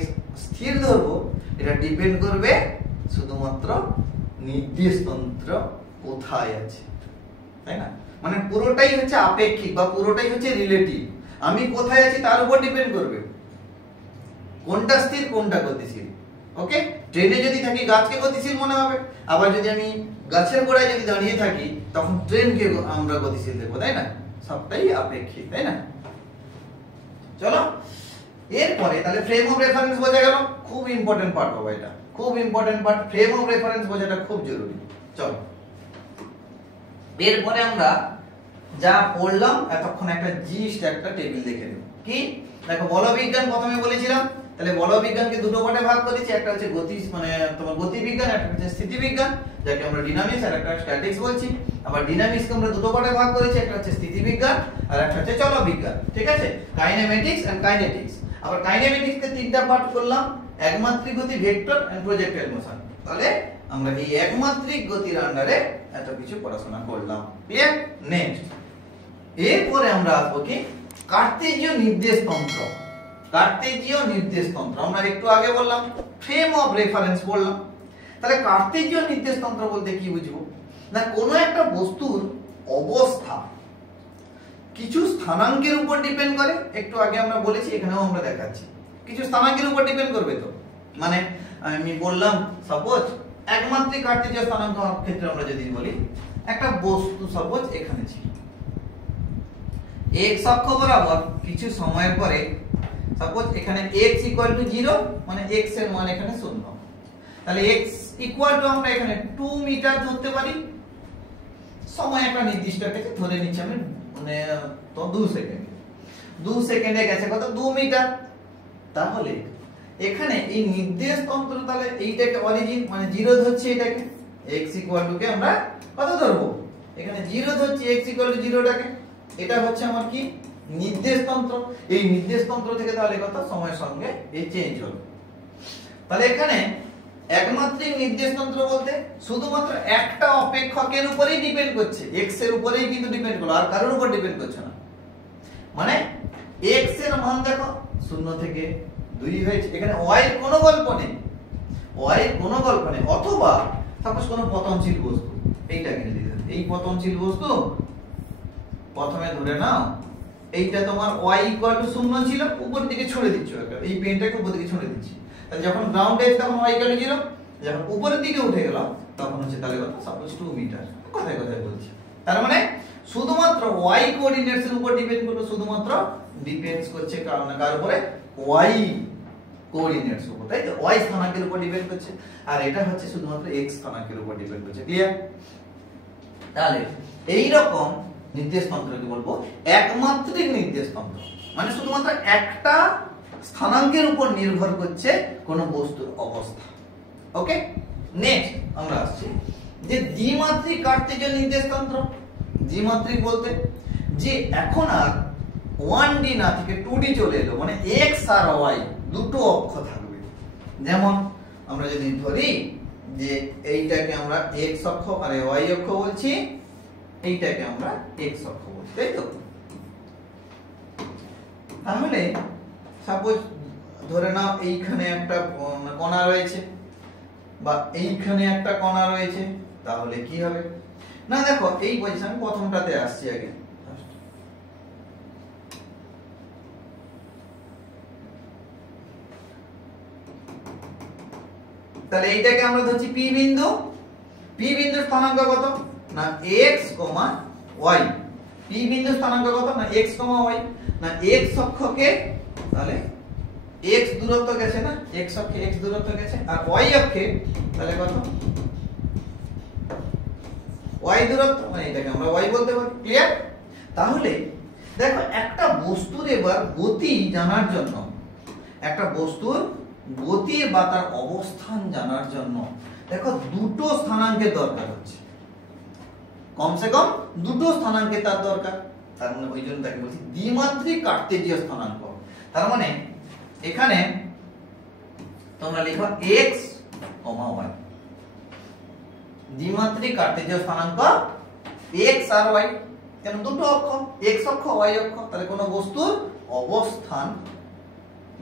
স্থির ধরবো এটা ডিপেন্ড করবে শুধুমাত্র নির্দেশতন্ত্র কোথায় আছে, তাই না? মানে পুরোটাই হচ্ছে আপেক্ষিক বা পুরোটাই হচ্ছে রিলেটিভ, আমি কোথায় আছি তার উপর ডিপেন্ড করবে কোনটা স্থির কোনটা গতিশীল। ওকে, ট্রেনে যদি থাকি গাছকে গতিশীল মনে হবে, আবার যদি আমি গাছের গোড়ায় যদি দাঁড়িয়ে থাকি তখন ট্রেনকে আমরা গতিশীল দেখবো, তাই না? সবটাই আপেক্ষিক, তাই না? চলো এরপরে তাহলে ফ্রেম অফ রেফারেন্স বোঝা গেল, খুব ইম্পর্টেন্ট পার্ট হবে এটা, খুব important part, frame of reference বোঝাটা খুব জরুরি। চলো এরপরে আমরা যা পড়লাম এতক্ষণ একটা জিস্ট একটা টেবিল দেখে নেব। কি দেখো, বলবিজ্ঞান প্রথমে বলেছিলাম, তাহলে বলবিজ্ঞানকে দুটো পার্টে ভাগ করেছি, একটা হচ্ছে গতি মানে তোমার গতিবিজ্ঞান, একটা হচ্ছে স্থিতিবিজ্ঞান যাকে আমরা ডাইনামিক্স আর একটা স্ট্যাটিক্স বলছি। আবার ডাইনামিক্সকে আমরা দুটো পার্টে ভাগ করেছি, একটা হচ্ছে স্থিতিবিজ্ঞান আর একটা হচ্ছে চলবিজ্ঞান, ঠিক আছে? Kinematics and kinetics. আবার কাইনেমেটিক্সকে তিনটা পার্ট করলাম, একমাত্রিক গতি, ভেক্টর এন্ড প্রজেক্টাইল মোশন। তাহলে আমরা এই একমাত্রিক গতির আন্ডারে এত কিছু পড়াশোনা করলাম, ক্লিয়ার? নেক্সট এরপরে আমরা আসবো কি কার্তেজীয় নির্দেশতন্ত্র। কার্তেজীয় নির্দেশতন্ত্র আমরা একটু আগে বললাম, ফ্রেম অফ রেফারেন্স বললাম। তাহলে কার্তেজীয় নির্দেশতন্ত্র বলতে কি বুঝবো না, কোনো একটা বস্তুর অবস্থা কিছু স্থানাঙ্কের উপর ডিপেন্ড করে, একটু আগে আমরা বলেছি, এখানেও আমরা দেখাচ্ছি কিছু স্থানাঙ্কের উপর ডিপেন্ড করবে। তো মানে আমি বললাম সাপোজ একমাত্রিক কার্তেজীয় স্থানাঙ্ক ক্ষেত্রে আমরা যদি বলি, একটা বস্তু সাপোজ এখানে ছিল, x অক্ষ বরাবর কিছু সময়ের পরে সাপোজ এখানে x = 0, মানে x এর মান এখানে 0, তাহলে x ইকুয়াল টু আমরা এখানে 2 মিটার ধরতে পারি। সময় একটা নির্দিষ্ট গেছে, ধরে নিচ্ছি আমি মানে তো 2 সেকেন্ড। 2 সেকেন্ডে গেছে কত? 2 মিটার। তাহলে এখানে এই নির্দেশ তন্ত্র, তাহলে এইটাকে অরিজিন মানে 0 ধরছি, এটাকে x কে আমরা কত ধরবো? এখানে 0 ধরছি, x 0 টাকে। এটা হচ্ছে আমার কি? নির্দেশ তন্ত্র। এই নির্দেশ তন্ত্র থেকে তাহলে কত সময়ের সঙ্গে এই চেঞ্জ হলো। তাহলে এখানে একমাত্রিক নির্দেশ তন্ত্র বলতে শুধুমাত্র একটা অপেক্ষকের উপরেই ডিপেন্ড করছে, x এর উপরেই কিন্তু ডিপেন্ড করলো, আর কারোর উপর ডিপেন্ড করছে না। মানে x এর মান দেখো 0 থেকে 2 হয়েছে, এখানে y এর কোনো গল্প নেই, y এর কোনো গল্প নেই। অথবা সাপোজ কোনো পতনশীল বস্তু, এইটা কিনে দিতে, এই পতনশীল বস্তু প্রথমে ধরে নাও এইটা তোমার y 0 ছিল, উপর দিকে ছড়ে দিচ্ছ, এই পেনটাকে উপর দিকে ছড়ে দিচ্ছি। তাহলে যখন গ্রাউন্ডে আছে তখন y 0, যখন উপরের দিকে উঠে গেল তখন হচ্ছে তাহলে কত? Suppose 2 metre. কথায় কথায় বলছি, তার মানে শুধুমাত্র y কোঅর্ডিনেটস এর উপর ডিপেন্ড করলো, শুধুমাত্র ডিপেন্ডস করছে কার উপরে? y কোঅর্ডিনেটস উপর, তাই তো? y স্থানাঙ্কের উপর ডিপেন্ড করছে, আর এটা হচ্ছে শুধুমাত্র x স্থানাঙ্কের উপর ডিপেন্ড করছে। ক্লিয়ার? তাহলে এই রকম নির্দেশ তন্ত্রকে বলবো একমাত্রিক নির্দেশ তন্ত্র। মানে শুধুমাত্র একটা স্থানাঙ্কের উপর নির্ভর করছে কোন বস্তুর অবস্থা। ওকে, নেক্সট আমরা আসছি যে দ্বিমাত্রিক কার্তেজীয় নির্দেশ তন্ত্র। দ্বিমাত্রিক বলতে যে এখন আর 1D না থেকে 2D চলে এলো, মানে x আর y দুটো অক্ষ থাকবে। যেমন আমরা যদি ধরি যে এইটাকে আমরা x অক্ষ আর y অক্ষ বলছি, এইটাকে আমরা x অক্ষ বলছি, তাই তো? তাহলে সাপোজ ধরে নাও এইখানে একটা কণা রয়েছে বা এইখানে একটা কণা রয়েছে, তাহলে কি হবে? না দেখো এই পজিশন, প্রথমটাতে আসছি আগে। তাহলে এইটাকে আমরা ধরছি p বিন্দু। p বিন্দুর স্থানাঙ্ক কত? না x, y। p বিন্দুর স্থানাঙ্ক কত? না x, y। না x অক্ষকে তাহলে x দূরত্ব গেছে, না x অক্ষে x দূরত্ব গেছে, আর y অক্ষে তাহলে কত? y দূরত্ব, মানে এটাকে আমরা y বলতে পারি। ক্লিয়ার? তাহলে দেখো একটা বস্তুর এবার গতি জানার জন্য, একটা বস্তুর গতি বা তার অবস্থান জানার জন্য দেখো দুটো স্থানাঙ্কের দরকার হচ্ছে, কমসে কম দুটো স্থানাঙ্কের তার দরকার। তার মানে ওই জন্য তাকে বলছি দ্বিমাত্রিক কার্তেজীয় স্থানাঙ্ক। তার মানে এখানে তোমরা লিখো x, y। দ্বিমাত্রিক কার্তেজীয় স্থানাঙ্ক x আর y, কেন? দুটো অক্ষ, x অক্ষ y অক্ষ। তাহলে কোনো বস্তুর অবস্থান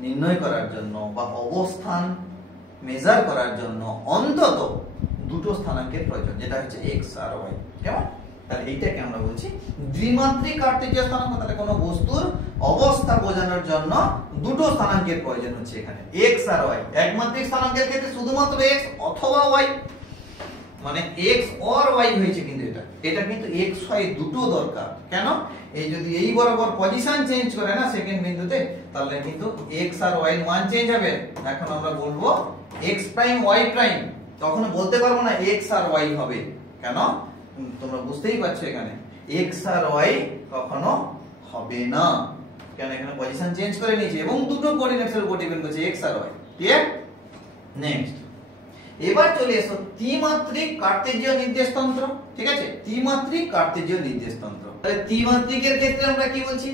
নির্ণয় করার জন্য বা অবস্থান মেজার করার জন্য অন্তত দুটো স্থানাঙ্কের প্রয়োজন, যেটা হচ্ছে x আর y। কেমন? তাহলে এইটাকে আমরা বলছি দ্বিমাত্রিক কার্তেজীয় স্থানাঙ্ক। তাহলে কোনো বস্তুর অবস্থা বোঝানোর জন্য দুটো স্থানাঙ্কের প্রয়োজন হচ্ছে এখানে, x আর y। একমাত্রিক স্থানাঙ্কের ক্ষেত্রে শুধুমাত্র x অথবা y, মানে x or y হয়েছে, কিন্তু এটা কিন্তু x y দুটো দরকার। কেন? এই যদি এই বরাবর পজিশন চেঞ্জ করে না সেকেন্ড বিন্দুতে, তাহলে কিন্তু x আর y এর মান চেঞ্জ হবে। এখন আমরা বলবো x প্রাইম y প্রাইম, তখন বলতে পারবো না x আর y হবে। কেন? তোমরা বুঝতেই পারছো এখানে x আর y কখনো হবে না, কেন? এখানে পজিশন চেঞ্জ করে নিয়েছে এবং দুটো কোঅর্ডিনেটস এর উপর ডিপেন্ড করছে x আর y। ক্লিয়ার? নেক্সট এবার চলে এসো ত্রিমাত্রিক কার্তেজীয় নির্দেশ তন্ত্র। ঠিক আছে, ত্রিমাত্রিক কার্তেজীয় নির্দেশ তন্ত্র। তাহলে ত্রিমাত্রিকের ক্ষেত্রে আমরা কি বলছি?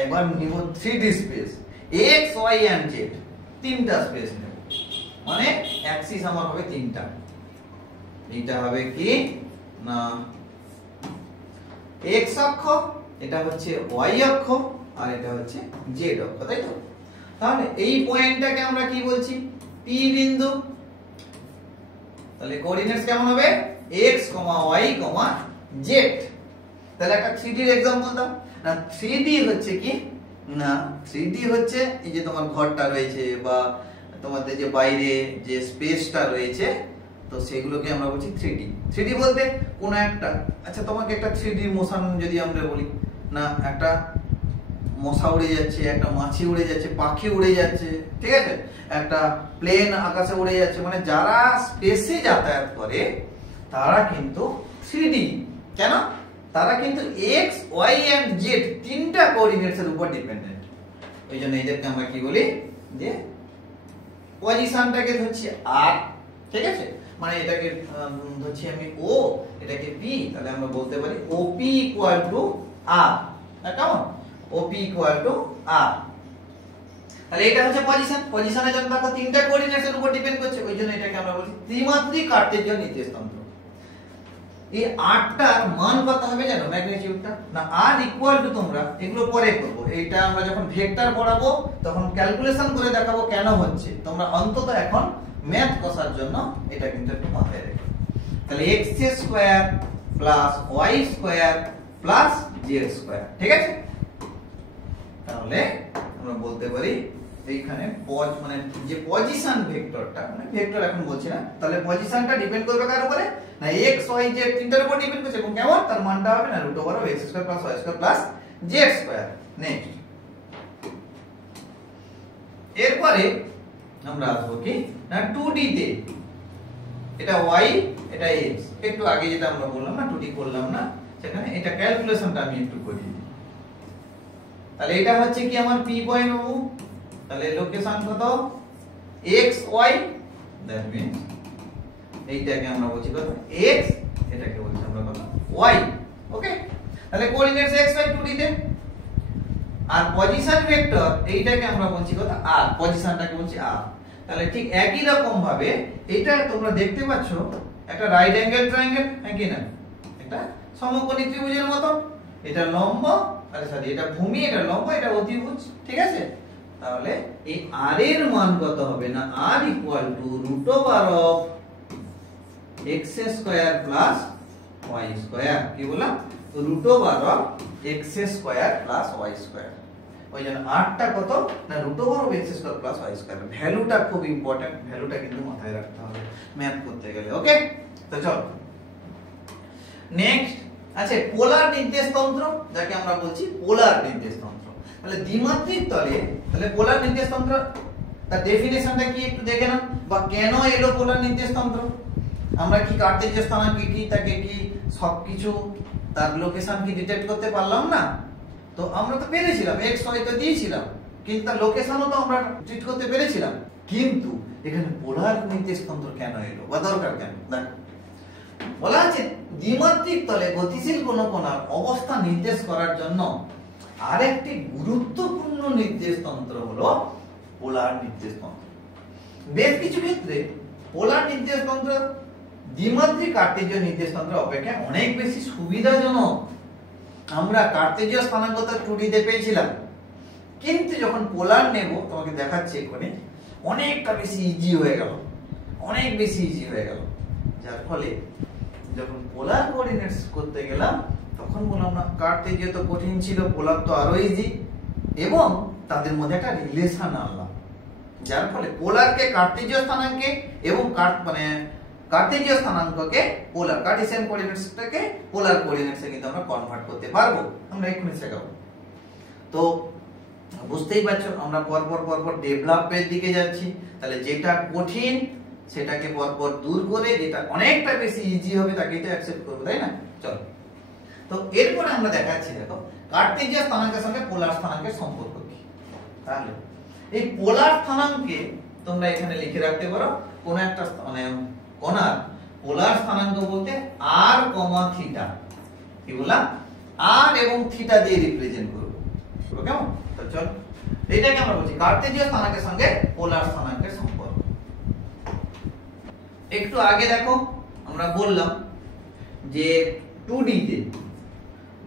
একবার নিব 3D space, x y and z, তিনটা স্পেস নেব, মানে অ্যাক্সিস আমার হবে তিনটা। এটা হবে কি না x অক্ষ, এটা হচ্ছে y অক্ষ, আর এটা হচ্ছে z অক্ষ, তাই তো? তাহলে এই পয়েন্টটাকে আমরা কি বলছি? p বিন্দু। তাহলে কোঅর্ডিনেটস কেমন হবে? x, y, z। তাহলে একটা 3D এর एग्जांपल দাও না। 3D হচ্ছে কি না, 3D হচ্ছে এই যে তোমার ঘরটা রয়েছে বা তোমাদের যে বাইরে যে স্পেসটা রয়েছে, তো সেগুলোকে আমরা বলছি 3D। 3D বলতে কোন একটা, আচ্ছা তোমাকে একটা 3D মোশন যদি আমরা বলি না, একটা মশা উড়ে যাচ্ছে, একটা মাছি উড়ে যাচ্ছে, পাখি উড়ে যাচ্ছে, ঠিক আছে, একটা প্লেন আকাশে উড়ে যাচ্ছে, মানে যারা স্পেসে যাতায়াত করে তারা কিন্তু 3D। কেন? তারা কিন্তু এক্স ওয়াই এন্ড জেড তিনটা কোঅর্ডিনেটস এর উপর ডিপেন্ডেন্ট। ওই জন্য এদেরকে আমরা কি বলি, যে পজিশনটাকে ধরছি আর, ঠিক আছে, মানে এটাকে ধরছি আমি ও, এটাকে পি, তাহলে আমরা বলতে পারি ওপি ইকুয়াল টু আর। কেমন? ওপি ইকুয়াল টু আর। তাহলে এটা হচ্ছে পজিশন। পজিশনের জন্য দেখো তিনটা কোঅর্ডিনেটস এর উপর ডিপেন্ড করছে, ওই জন্য এটাকে আমরা বলি ত্রিমাত্রিক কার্টেসীয় নির্দেশতন্ত্র। এই আরটার মান কত হবে জানো? ম্যাগনিটিউডটা না আর ইকুয়াল টু, তোমরা এগুলো পরে করব, এইটা আমরা যখন ভেক্টর পড়াবো তখন ক্যালকুলেশন করে দেখাবো কেন হচ্ছে। তোমরা অন্তত এখন ম্যাথ কষার জন্য এটা কিন্তু একটু মাথায় রেখো। তাহলে x square plus y square plus z square, ঠিক আছে। তাহলে আমরা বলতে পারি এইখানে মানে যে পজিশন ভেক্টরটা, মানে ভেক্টর এখন বলছি না, তাহলে পজিশনটা ডিপেন্ড করবে কার উপরে না x y z তিনটার উপর ডিপেন্ড করছে, এবং কেমন তার মানটা হবে না √x square plus y square plus z square. Next এরপরে আমরা আসবো কি না 2D তে, এটা y এটা x, একটু আগে যেটা আমরা বললাম না 2D করলাম না, সেখানে এটা ক্যালকুলেশনটা আমি একটু করি। তাহলে এটা হচ্ছে কি আমার p পয়েন্ট পাবো, তাহলে লোকেশন কত x y, দ্যাট মিন্স এইটাকে আমরা বলছি কত x, এটাকে বলছি আমরা কত y। ওকে, তাহলে কোঅর্ডিনেটস x y 2D তে, আর পজিশন ভেক্টর এইটাকে আমরা বলছি কত r, পজিশনটাকে বলছি r। তাহলে ঠিক একই রকম ভাবে এটা তোমরা দেখতে পাচ্ছ একটা রাইট অ্যাঙ্গেল ট্রায়াঙ্গেল, হ্যাঁ কি না, এটা সমকোণী ত্রিভুজের মতো, এটা লম্ব, আরে সরি এটা ভূমি, এটা লম্ব, এটা অতিভুজ, ঠিক আছে। তাহলে এই r এর মান কত হবে না r equal to √x square plus y square. কি বললাম? √x square plus y square. ওই জন্য rটা কত না √x square plus y square. ভ্যালুটা খুব ইম্পর্টেন্ট, ভ্যালুটা কিন্তু মাথায় রাখতে হবে ম্যাথ করতে গেলে। ওকে, তো চলো নেক্সট আছে পোলার নির্দেশতন্ত্র, যাকে আমরা বলছি পোলার নির্দেশতন্ত্র। তাহলে দ্বিমাত্রিক তলে, তাহলে পোলার নির্দেশতন্ত্র তার ডেফিনেশনটা কি একটু দেখে নাও, বা কেন এলো পোলার নির্দেশতন্ত্র। আমরা কি কার্টেসীয় স্থানাঙ্ক কি তাকে কি সবকিছু তার লোকেশন কি ডিটেক্ট করতে পারলাম না? তো আমরা তো পেরেছিলাম, x y তো দিয়েছিলাম, কিন্তু তার লোকেশনও তো আমরা ট্রিট করতে পেরেছিলাম। কিন্তু এখানে পোলার নির্দেশতন্ত্র কেন এলো বা দরকার কেন? দেখো বলা আছে দ্বিমাত্রিক তলে গতিশীল কোন কণার অবস্থা নির্দেশ করার জন্য আরেকটি গুরুত্বপূর্ণ নির্দেশতন্ত্র হলো পোলার নির্দেশতন্ত্র। বেশ কিছু ক্ষেত্রে পোলার নির্দেশতন্ত্র দ্বিমাত্রিক কার্টেসীয় নির্দেশতন্ত্র অপেক্ষা অনেক বেশি সুবিধাজনক। আমরা কার্টেসীয় স্থানাঙ্ক তো 2D তে পেয়েছিলাম, কিন্তু যখন পোলার নেব তোমাকে দেখাচ্ছি এখানে অনেকটা বেশি ইজি হয়ে গেল, অনেক বেশি ইজি হয়ে গেল। যার ফলে যখন পোলার কোঅর্ডিনেটস করতে গেলাম তখন বললাম না কার্টেসীয় তো কঠিন ছিল, পোলার তো আরো ইজি, এবং তাদের মধ্যে একটা রিলেশন আনলাম, যার ফলে পোলারকে কার্টেসীয় স্থানাঙ্কে এবং কার্টেসীয় স্থানাঙ্ককে পোলার কার্টেসিয়ান কোঅর্ডিনেটসটাকে পোলার কোঅর্ডিনেটসে কিন্তু আমরা কনভার্ট করতে পারবো। আমরা এক্ষুনি শেখাবো। তো বুঝতেই পারছো আমরা পরপর ডেভেলপের দিকে যাচ্ছি। তাহলে যেটা কঠিন সেটাকে পরপর দূর করে যেটা অনেকটা বেশি ইজি হবে তাকেই তো অ্যাকসেপ্ট করবো, তাই না? চলো, তো এরপরে আমরা দেখাচ্ছি, দেখো কার্টেসীয় স্থানাঙ্কের সঙ্গে পোলার স্থানাঙ্কের সম্পর্ক কি। তাহলে এই পোলার স্থানাঙ্কে তোমরা এখানে লিখে রাখতে পারো কোন একটা মানে কণার পোলার স্থানাঙ্ক বলতে r, থিটা। কি বললাম? r এবং থিটা দিয়ে রিপ্রেজেন্ট করব, কেমন? তো চলো এটাকে আমরা বলছি কার্টেসীয় স্থানাঙ্কের সঙ্গে পোলার স্থানাঙ্কের সম্পর্ক। একটু আগে দেখো আমরা বললাম যে 2D তে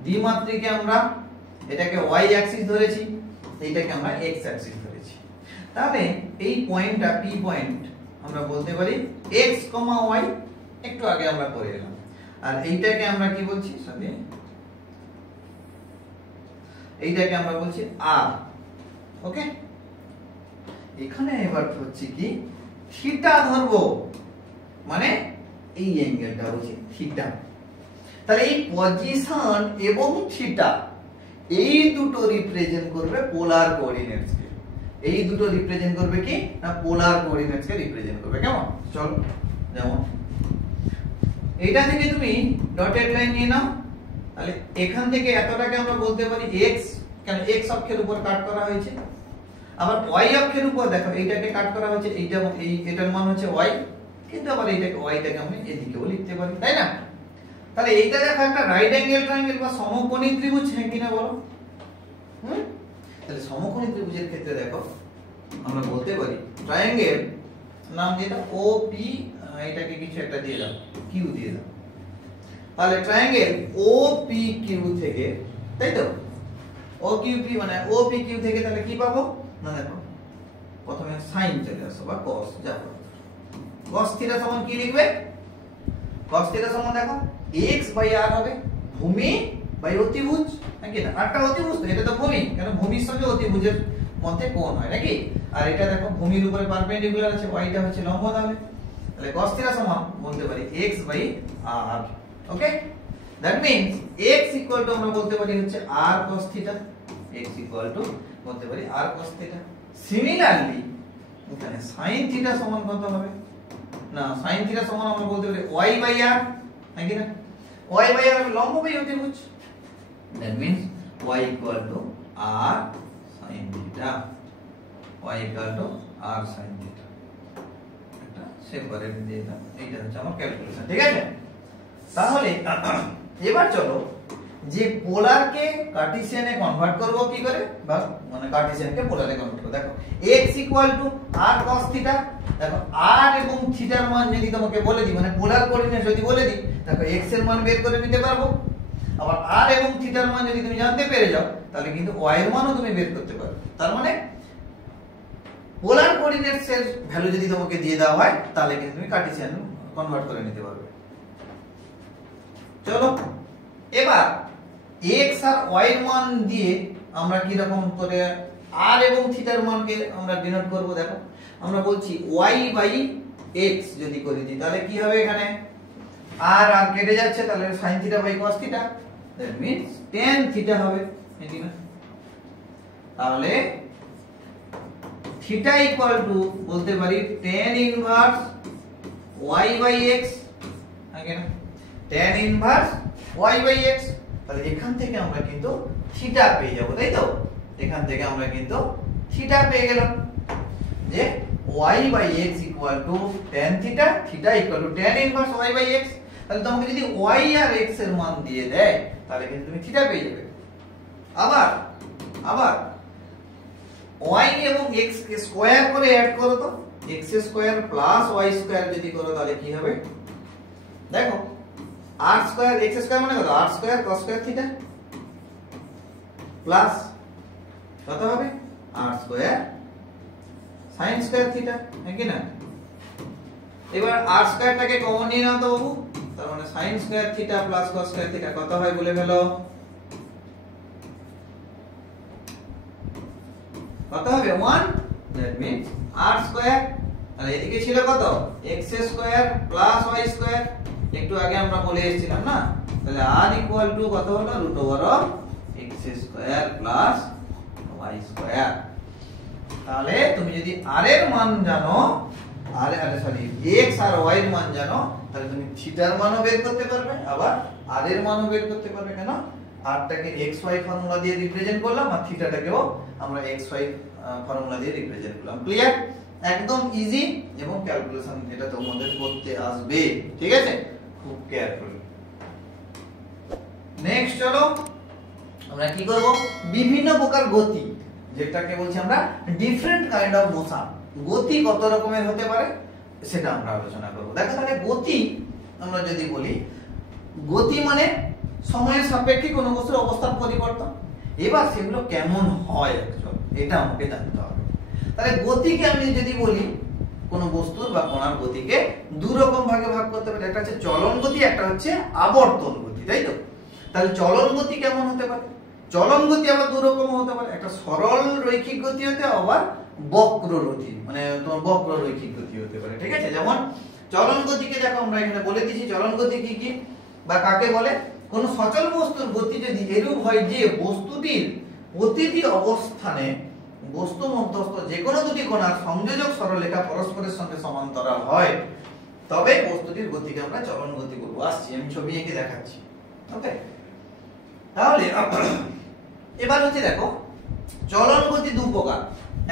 দ্বিমাত্রিকে আমরা এটাকে y অ্যাক্সিস ধরেছি, এইটাকে আমরা x অ্যাক্সিস ধরেছি। তাহলে এই পয়েন্টটা p পয়েন্ট আমরা বলতে পারি x, y, একটু আগে আমরা করে এলাম। আর এইটাকে আমরা কি বলছি সাথে, এইটাকে আমরা বলছি r। ওকে, এখানে এবার হচ্ছে কি থিটা ধরবো, মানে এই অ্যাঙ্গেলটা হচ্ছে থিটা। তাহলে এই পজিশন এবং থিটা এই দুটো রিপ্রেজেন্ট করবে পোলার কোঅর্ডিনেটস কে। এই দুটো রিপ্রেজেন্ট করবে কি না পোলার কোঅর্ডিনেটস কে রিপ্রেজেন্ট করবে। কেমন? চলো, যেমন এইটা থেকে তুমি ডটেড লাইন নিয়ে নাও, তাহলে এখান থেকে এতটাকে আমরা বলতে পারি x, কেন x অক্ষের উপর কাট করা হয়েছে। আবার y অক্ষের উপর দেখো এইটাকে কাট করা হয়েছে, এইটা এটার মান হচ্ছে y, কিন্তু আবার এইটাকে y টাকে আমি এদিকেও লিখতে পারি, তাই না? তাহলে এইটা দেখো একটা রাইট অ্যাঙ্গেল ট্রায়াঙ্গেল বা সমকোণী ত্রিভুজ, হ্যাঁ কিনা বলো? তাহলে সমকোণী ত্রিভুজের ক্ষেত্রে দেখো আমরা বলতে পারি ট্রায়াঙ্গেল নাম দিয়ে দাও OP, এটাকে কিছু একটা দিয়ে দাও, Q দিয়ে দাও। তাহলে ট্রায়াঙ্গেল OPQ থেকে, তাই তো, OQP মানে OPQ থেকে তাহলে কি পাবো না, দেখো প্রথমে সাইন চলে আসো বা cos, যা cos থিটা সমান কি লিখবে? cos থিটা সমান দেখো x/r হবে, ভূমি বাই অতিভুজ, নাকি না? আরটা অতিভুজ, তো এটা তো ভূমি, কারণ ভূমির সঙ্গে অতিভুজের মধ্যে কোণ হয় নাকি? আর এটা দেখো ভূমির উপরে পারপেন্ডিকুলার আছে, yটা হচ্ছে লম্ব, তাহলে cos থিটা সমান বলতে পারি x/r। Okay, that means x equal to আমরা বলতে পারি হচ্ছে r cos theta, x equal to বলতে পারি r cos থিটা। সিমিলারলি এখানে sin থিটা সমান কত হবে না, sin থিটা সমান আমরা বলতে পারি y/r, নাকি না? y/r হবে লম্ব বাই অতিভুজ, that means y equal to r sin theta, y equal to r sin theta. এটা সেপারেট দিয়ে দাও, এইটা হচ্ছে আমার ক্যালকুলেশন, ঠিক আছে? তাহলে এবার চলো যে পোলারকে কার্টেসিয়ানে কনভার্ট করব কি করে, বা মানে কার্টেসিয়ানকে পোলারে কনভার্ট করব। দেখো x equal to r cos theta, দেখো r এবং থিটার মান যদি তোমাকে বলে দিই, মানে পোলার কোঅর্ডিনেট যদি বলে দিই, দেখো x এর মান বের করে নিতে পারবো। আবার r এবং থিটার মান যদি তুমি জানতে পেরে যাও, তাহলে কিন্তু y এর মানও তুমি বের করতে পারবে। তার মানে পোলার কোঅর্ডিনেটস এর ভ্যালু যদি তোমাকে দিয়ে দেওয়া হয়, তাহলে কিন্তু তুমি কার্টেসিয়ান কনভার্ট করে নিতে পারবে। চলো এবার x আর y এর মান দিয়ে আমরা কি রকম করে r এবং থিটার মানকে আমরা ডিনোট করব। দেখো আমরা বলছি y/x যদি করে দিই, তাহলে কি হবে? এখানে r আর কেটে যাচ্ছে, তাহলে sin theta by cos theta, that means tan theta হবে, এটি না? তাহলে থিটা ইকুয়াল টু বলতে পারি tan ইনভার্স y/x, নাকি না? tan inverse y/x। তাহলে এখান থেকে আমরা কিন্তু থিটা পেয়ে যাব, তাই তো? এখান থেকে আমরা কিন্তু থিটা পেয়ে গেলাম যে y/x equal to tan theta, theta equal to tan inverse y/x। তাহলে তোমাকে যদি y আর x এর মান দিয়ে দেয়, তাহলে কিন্তু তুমি থিটা পেয়ে যাবে। আবার y এবং x কে স্কয়ার করে অ্যাড করো, তো x square plus y square যদি করো, তাহলে কি হবে? দেখো r স্কয়ার x স্কয়ার মানে কত? r square cos square theta plus কত হবে? r square sin square theta, নাকি না? এবার r স্কয়ারটাকে কমন নিয়ে নাও তো বাবু, তার মানে sin square theta plus cos square theta কত হয় বলে ফেলো, কত হবে? 1, দ্যাট মিন্স r স্কয়ার। তাহলে এদিকে ছিল কত? x square plus y square, একটু আগে আমরা বলে এসেছিলাম না? তাহলে r ইকুয়াল টু কত হলো? Root over of x square plus y square. তাহলে তুমি যদি r এর মান জানো, x আর y এর মান জানো, তাহলে তুমি থিটার মানও বের করতে পারবে, আবার r এর মানও বের করতে পারবে। কেন? r টাকে xy ফর্মুলা দিয়ে রিপ্রেজেন্ট করলাম, আর থিটাটাকেও আমরা xy ফর্মুলা দিয়ে রিপ্রেজেন্ট করলাম। ক্লিয়ার? একদম ইজি, এবং ক্যালকুলেশন এটা তোমাদের করতে আসবে, ঠিক আছে? খুব কেয়ারফুল। নেক্সট চলো আমরা কি করব? বিভিন্ন প্রকার গতি, যেটাকে বলছি আমরা ডিফারেন্ট কাইন্ড অফ মোশন, গতি কত রকমের হতে পারে সেটা আমরা আলোচনা করব। দেখো তাহলে গতি আমরা যদি বলি, গতি মানে সময়ের সাপেক্ষে কোনো বস্তুর অবস্থার পরিবর্তন। এবার সেগুলো কেমন হয় অ্যাকচুয়ালি, এটা আমাকে জানতে হবে। তাহলে গতিকে আমি যদি বলি, কোন বস্তুর বা কণার গতিকে দুই রকম ভাগে ভাগ করতে পারি, একটা হচ্ছে চলন গতি, একটা হচ্ছে আবর্তন গতি, তাই তো? তাহলে চলন গতি কেমন হতে পারে? চলন গতি আবার দুই রকম হতে পারে, একটা সরল রৈখিক গতি হতে, আবার বক্ররৈখিক, মানে তোমার বক্র রৈখিক গতি হতে পারে, ঠিক আছে? যেমন চলন গতিকে দেখো আমরা এখানে বলে দিয়েছি, চলন গতি কি কি বা কাকে বলে। কোন সচল বস্তুর গতি যদি এরূপ হয় যে বস্তুটির প্রতিটি অবস্থানে বস্তু মধ্যস্থ যে কোনো দুটি কণার সংযোজক সরলরেখা পরস্পরের সঙ্গে সমান্তরাল হয়, তবে বস্তুটির গতিকে আমরা চলন গতি বলবো। আসছি, আমি ছবি এঁকে দেখাচ্ছি। ওকে, তাহলে এবার হচ্ছে দেখো, চলন গতি দু প্রকার,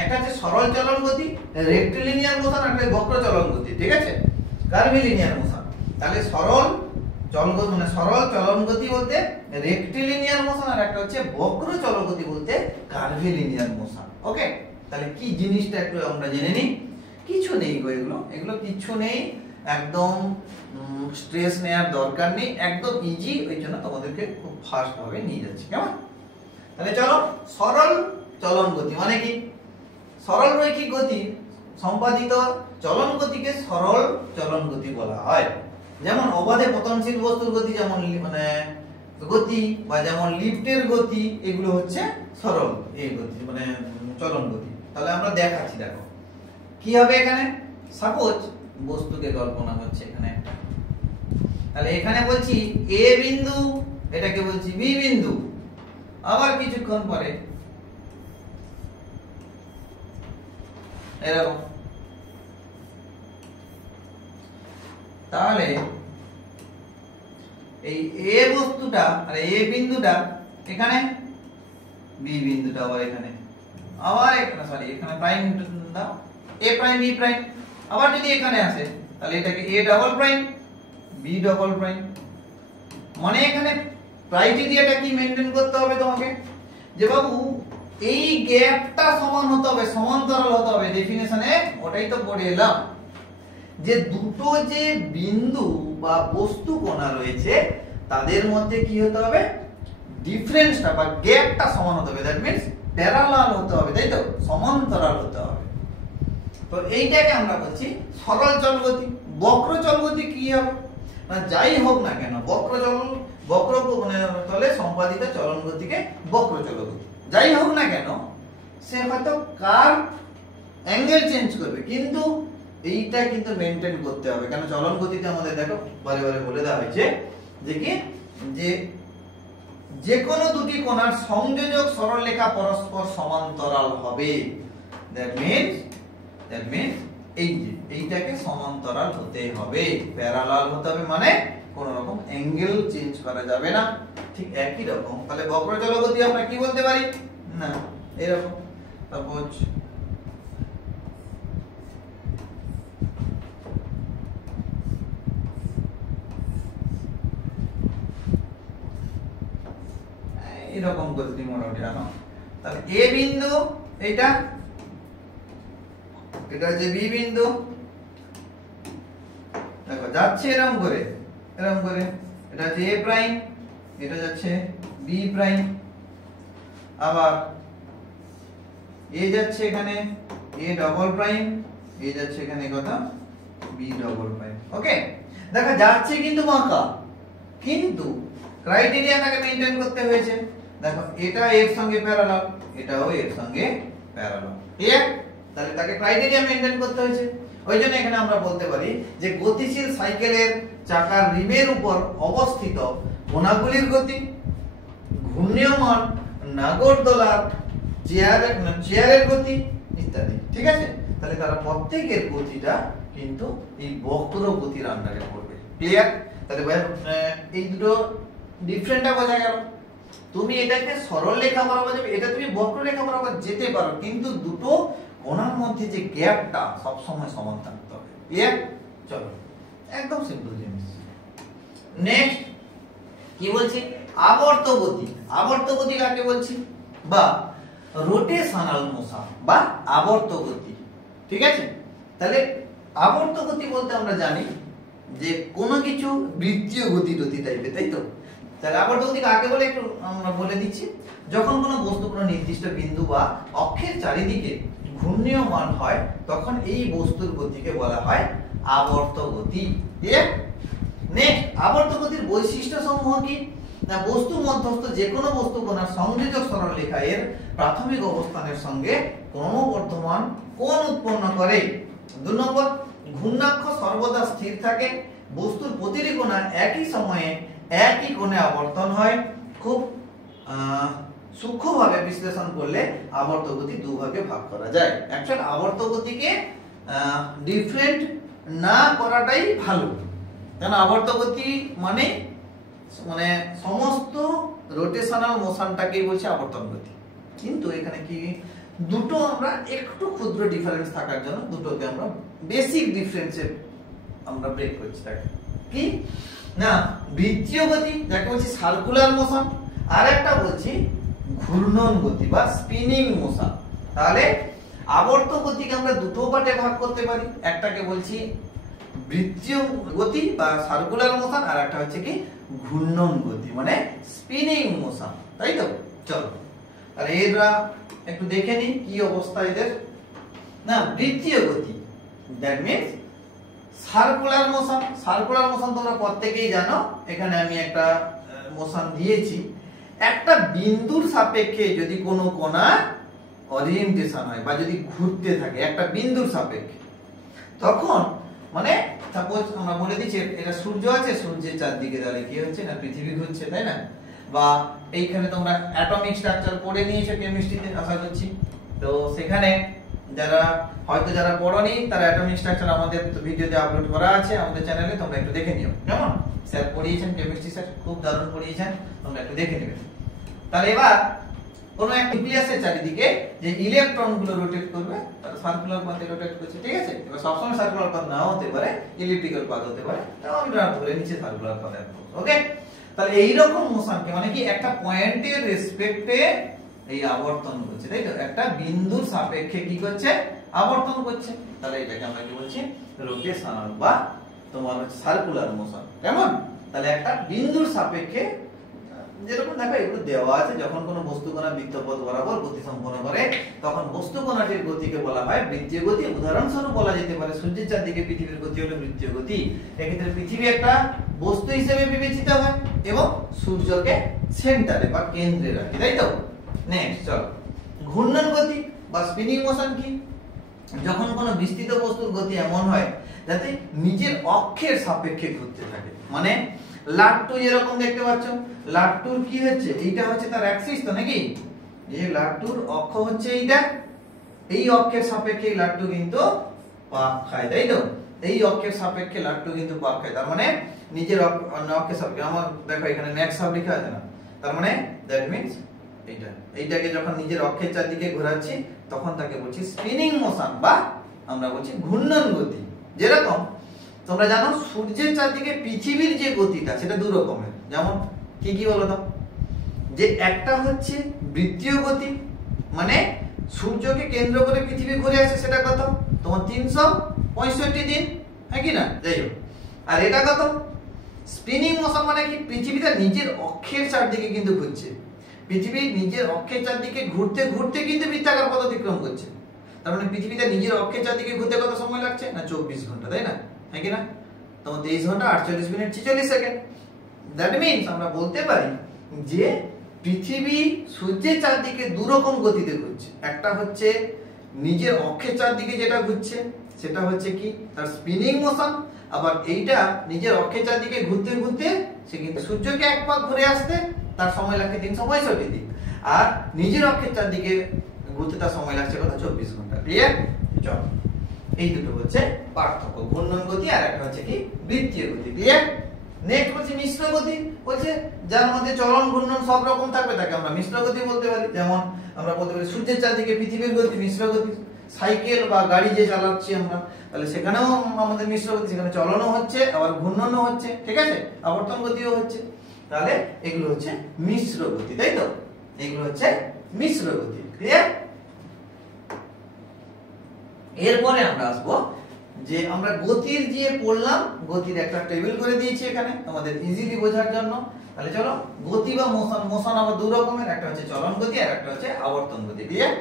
একটা হচ্ছে সরল চলন গতি রেক্টিলিনিয়ার মোশন, আর একটা বক্র চলন গতি, ঠিক আছে, কার্ভিলিনিয়ার মোশন। তাহলে সরল চলন মানে সরল চলন গতি বলতে রেক্টিলিনিয়ার মোশন, আর একটা হচ্ছে বক্র চলন গতি বলতে কার্ভিলিনিয়ার মোশন। ওকে, তাহলে কি জিনিসটা একটু আমরা জেনে নিই। কিছু নেই গো, এগুলো কিছু নেই, একদম স্ট্রেস নেওয়ার দরকার নেই, একদম ইজি, ওই জন্য তোমাদেরকে খুব ফাস্ট ভাবে নিয়ে যাচ্ছি, কেমন? তাহলে চলো, সরল চলন গতি মানে কি? সরল রৈখিক গতি সম্পাদিত চলন গতিকে সরল চলন গতি বলা হয়। যেমন অবাধে পতনশীল বস্তুর গতি যেমন মানে গতি, বা যেমন লিফটের গতি, এগুলো হচ্ছে সরল এই গতি মানে চলন গতি। তাহলে আমরা দেখাচ্ছি, দেখো কি হবে এখানে। সাপোজ বস্তুকে কল্পনা হচ্ছে এখানে একটা, তাহলে এখানে বলছি এ বিন্দু, এটাকে বলছি বি বিন্দু, আবার কিছুক্ষণ পরে এরকম, তাহলে এই এ বস্তুটা আর এ বিন্দুটা এখানে, বি বিন্দুটা আবার এখানে, আবার এখানে সরি এখানে প্রাইম দাও, এ প্রাইম বি প্রাইম, আবার যদি এখানে আসে তাহলে এটাকে A double prime B double prime. মানে এখানে ক্রাইটেরিয়াটা কি মেইনটেইন করতে হবে তোমাকে, যে বাবু এই গ্যাপটা সমান হতে হবে, সমান্তরাল হতে হবে। ডেফিনেশনে ওটাই তো পড়ে এলাম, যে দুটো যে বিন্দু বা বস্তু কণা রয়েছে তাদের মধ্যে কি হতে হবে, ডিফারেন্সটা বা গ্যাপটা সমান হতে হবে। দ্যাট মিন্স প্যারালাল হতে হবে, তাই তো, সমান্তরাল হতে হবে। তো এইটাকে আমরা বলছি সরল চলগতি। বক্র চলগতি কি হবে না, যাই হোক না কেন বক্র মানে তলে সম্পাদিত চলন গতিকে বক্র চলগতি, যাই হোক না কেন সে হয়তো কার অ্যাঙ্গেল চেঞ্জ করবে, কিন্তু এইটা কিন্তু মেইনটেইন করতে হবে। কেন চলন গতিতে আমাদের দেখো বারে বারে বলে দেওয়া হয়েছে যে কি, যে কোনো দুটি কোণার সংযোজক সরলরেখা পরস্পর সমান্তরাল হবে। দ্যাট মিন্স এই যে এইটাকে সমান্তরাল হতে হবে, প্যারালাল হতে হবে, মানে কোন রকম অ্যাঙ্গেল চেঞ্জ করা যাবে না। ঠিক একই রকম তাহলে বক্র চলগতি আমরা কি বলতে পারি না, এরকম সাপোজ এরকম গতি মোটামুটি আনো। তাহলে এ বিন্দু এটা হচ্ছে বি বিন্দু, দেখো যাচ্ছে এরকম করে এটা হচ্ছে এ প্রাইম, এটা যাচ্ছে বি প্রাইম, আবার এ যাচ্ছে এখানে এ ডবল প্রাইম, এ যাচ্ছে এখানে কত বি ডবল প্রাইম। ওকে, দেখো যাচ্ছে কিন্তু বাঁকা, কিন্তু ক্রাইটেরিয়াটাকে মেইনটেইন করতে হয়েছে। দেখো এটা এর সঙ্গে প্যারালাল, এটাও এর সঙ্গে প্যারালাল, ক্লিয়ার? তাহলে তাকে ক্রাইটেরিয়া মেইনটেইন করতে হয়েছে। ওই জন্য এখানে আমরা বলতে পারি যে গতিশীল সাইকেলের চাকার রিমের উপর অবস্থিত কোণাগুলির গতি, ঘূর্ণায়মান নাগরদোলার চেয়ারের গতি ইত্যাদি, ঠিক আছে? তাহলে তারা প্রত্যেকের গতিটা কিন্তু এই বক্র গতির আন্ডারে পড়বে, ক্লিয়ার? তাহলে এই দুটো ডিফারেন্টটা বোঝা গেল। তুমি এটাকে সরল রেখা বরাবর যাবে, এটা তুমি বক্র রেখা বরাবর যেতে পারো, কিন্তু দুটো কোণার মধ্যে যে গ্যাপটা সব সময় সমান থাকতে হবে, ক্লিয়ার? চলো, একদম সিম্পল জিনিস। নেক্সট কি বলছি, আবর্ত গতি। আবর্ত গতি কাকে বলছি, বা রোটেশনাল মোশন বা আবর্ত গতি, ঠিক আছে? তাহলে আবর্ত গতি বলতে আমরা জানি যে কোনো কিছু বৃত্তীয় গতি টাইপের, তাই তো? তাহলে আবর্ত গতি কাকে বলে একটু আমরা বলে দিচ্ছি। যখন কোনো বস্তু কোনো নির্দিষ্ট বিন্দু বা অক্ষের চারিদিকে ঘূর্ণায়মান হয় তখন এই বস্তুর গতিকে বলা হয় আবর্ত গতি। ক্লিয়ার? নেক্সট, আবর্ত গতির বৈশিষ্ট্য সমূহ কি না, বস্তু মধ্যস্থ যে কোনো বস্তু কোণার সংযোজক সরলরেখা এর প্রাথমিক অবস্থানের সঙ্গে ক্রমবর্ধমান কোণ উৎপন্ন করে। 2 নম্বর, ঘূর্ণাক্ষ সর্বদা স্থির থাকে, বস্তুর প্রতিটি কোণা একই সময়ে একই কোণে আবর্তন হয়। খুব সূক্ষ্মভাবে বিশ্লেষণ করলে আবর্ত গতি দুভাগে ভাগ করা যায়। অ্যাকচুয়ালি আবর্ত গতিকে ডিফারেন্ট না করাটাই ভালো, কারণ আবর্ত গতি মানে সমস্ত রোটেশনাল মোশনটাকেই বলছে আবর্তন গতি। কিন্তু এখানে কি দুটো আমরা একটু ক্ষুদ্র ডিফারেন্স থাকার জন্য দুটোকে আমরা বেসিক ডিফারেন্সে আমরা ব্রেক করছি। কি না, বৃত্তীয় গতি যাকে বলছি সার্কুলার মোশন, আর একটা বলছি ঘূর্ণন গতি বা স্পিনিং মোশন। তাহলে আবর্ত গতিকে আমরা দুটো পার্টে ভাগ করতে পারি, একটাকে বলছি বৃত্তীয় গতি বা সার্কুলার মোশন, আর একটা হচ্ছে কি ঘূর্ণন গতি মানে স্পিনিং মোশন, তাই তো? চলো তাহলে এরা একটু দেখে নিই কি অবস্থা এদের। না, বৃত্তীয় গতি that means circular motion. Circular motion তোমরা প্রত্যেকেই জানো। এখানে আমি একটা মোশন দিয়েছি, একটা বিন্দুর সাপেক্ষে যদি কোনো কোণা ওরিয়েন্টেশন হয় বা যদি ঘুরতে থাকে একটা বিন্দুর সাপেক্ষে, তখন মানে সাপোজ আমরা বলে দিচ্ছি এটা সূর্য আছে, সূর্যের চারদিকে তাহলে কি হচ্ছে না পৃথিবী ঘুরছে, তাই না? বা এইখানে তোমরা অ্যাটমিক স্ট্রাকচার পড়ে নিয়েছো কেমিস্ট্রিতে আশা করছি, তো সেখানে যারা পড়োনি তারা অ্যাটমিক স্ট্রাকচার আমাদের ভিডিওতে আপলোড করা আছে আমাদের চ্যানেলে, তোমরা একটু দেখে নিও। কেমন? স্যার পড়িয়েছেন, কেমিস্ট্রি স্যার খুব দারুণ পড়িয়েছেন, তোমরা একটু দেখে নেবে। তাহলে এবার কোন একটা নিউক্লিয়াসের চারিদিকে যে ইলেকট্রনগুলো রোটেট করবে তারা সার্কুলার পাথে রোটেট করছে, ঠিক আছে? এবার সবসময় সার্কুলার পাথ নাও হতে পারে, ইলিপ্টিক্যাল পাথ হতে পারে, তাও আমরা ধরে নিচ্ছি সার্কুলার পাথ। ওকে, তাহলে এই রকম মোশনকে মানে কি একটা পয়েন্টের রেসপেক্টে এই আবর্তন করছে, তাই তো? একটা বিন্দুর সাপেক্ষে কি করছে? আবর্তন করছে। তাহলে এটাকে আমরা কি বলছি? রোটেশনাল বা তোমার সার্কুলার মোশন। কেমন? তাহলে একটা বিন্দুর সাপেক্ষে যেরকম দেখো এগুলো দেওয়া আছে, যখন কোনো বস্তু কণা বৃত্তপথ বরাবর গতি সম্পন্ন করে তখন বস্তু কণাটির গতিকে বলা হয় বৃত্তীয় গতি। উদাহরণস্বরূপ বলা যেতে পারে সূর্যের চারদিকে পৃথিবীর গতি হলো বৃত্তীয় গতি। এক্ষেত্রে পৃথিবী একটা বস্তু হিসেবে বিবেচিত হয় এবং সূর্যকে সেন্টারে বা কেন্দ্রে রাখে, তাই তো? নেক্সট চলো, ঘূর্ণন গতি বা স্পিনিং মোশন কি? যখন কোনো বিস্তৃত বস্তুর গতি এমন হয় যাতে নিজের অক্ষের সাপেক্ষে ঘুরতে থাকে, মানে লাট্টু যেরকম দেখতে পাচ্ছ, লাট্টুর কি হচ্ছে? এইটা হচ্ছে তার অ্যাক্সিস, তো নাকি? এই লাট্টুর অক্ষ হচ্ছে এইটা, এই অক্ষের সাপেক্ষে লাট্টু কিন্তু পাক খায়, তাই তো? এই অক্ষের সাপেক্ষে লাট্টু কিন্তু পাক খায়, তার মানে নিজের অক্ষের সাপেক্ষে। আমার দেখো এখানে নেক্সট সাব লেখা আছে না, তার মানে দ্যাট মিন্স এইটাকে যখন নিজের অক্ষের চারদিকে ঘোরাচ্ছি তখন তাকে বলছি স্পিনিং মোশন বা আমরা বলছি ঘূর্ণন গতি। যেরকম তোমরা জানো সূর্যের চারদিকে পৃথিবীর যে গতিটা সেটা দু রকমের। যেমন কি কি বলো তো? যে একটা হচ্ছে বৃত্তীয় গতি, মানে সূর্যকে কেন্দ্র করে পৃথিবী ঘুরে আসে, সেটা কত? তোমার 365 দিন, হ্যাঁ কি না? যাই হোক। আর এটা কত? স্পিনিং মোশন মানে কি? পৃথিবীটা নিজের অক্ষের চারদিকে কিন্তু ঘুরছে, পৃথিবী নিজের অক্ষের চারদিকে ঘুরতে ঘুরতে কিন্তু বৃত্তাকার পথ অতিক্রম করছে। তার মানে পৃথিবীটা নিজের অক্ষের চারদিকে ঘুরতে কত সময় লাগছে? না 24 ঘন্টা, তাই না? হ্যাঁ কি না? তোমার 23 ঘন্টা 48 মিনিট 46 সেকেন্ড। দ্যাট মিন্স আমরা বলতে পারি যে পৃথিবী সূর্যের চারদিকে দু রকম গতিতে ঘুরছে। একটা হচ্ছে নিজের অক্ষের চারদিকে যেটা ঘুরছে সেটা হচ্ছে কি তার স্পিনিং মোশন, আবার এইটা নিজের অক্ষের চারদিকে ঘুরতে ঘুরতে সে কিন্তু সূর্যকে এক পাক ঘুরে আসতে তার সময় লাগছে 365 দিন, আর নিজের অক্ষের চারদিকে ঘুরতে তার সময় লাগছে কত? 24 ঘন্টা। ক্লিয়ার? চল, এই দুটো হচ্ছে পার্থক্য, ঘূর্ণন গতি আর একটা হচ্ছে কি বৃত্তীয় গতি। ক্লিয়ার? নেক্সট হচ্ছে মিশ্র গতি। বলছে যার মধ্যে চলন ঘূর্ণন সব রকম থাকবে তাকে আমরা মিশ্র গতি বলতে পারি। যেমন আমরা বলতে পারি সূর্যের চারদিকে পৃথিবীর গতি মিশ্র গতি। সাইকেল বা গাড়ি যে চালাচ্ছি আমরা, তাহলে সেখানেও আমাদের মিশ্র গতি, সেখানে চলনও হচ্ছে আবার ঘূর্ণনও হচ্ছে, ঠিক আছে? আবর্তন গতিও হচ্ছে। তাহলে এগুলো হচ্ছে মিশ্র গতি, তাই তো? এগুলো হচ্ছে মিশ্র গতি। ক্লিয়ার? এরপরে আমরা আসবো যে আমরা গতির যে পড়লাম, গতির একটা টেবিল করে দিয়েছি এখানে আমাদের ইজিলি বোঝার জন্য। তাহলে চলো, গতি বা মোশন, মোশন আবার দু রকমের, একটা হচ্ছে চলন গতি আর একটা হচ্ছে আবর্তন গতি। ক্লিয়ার?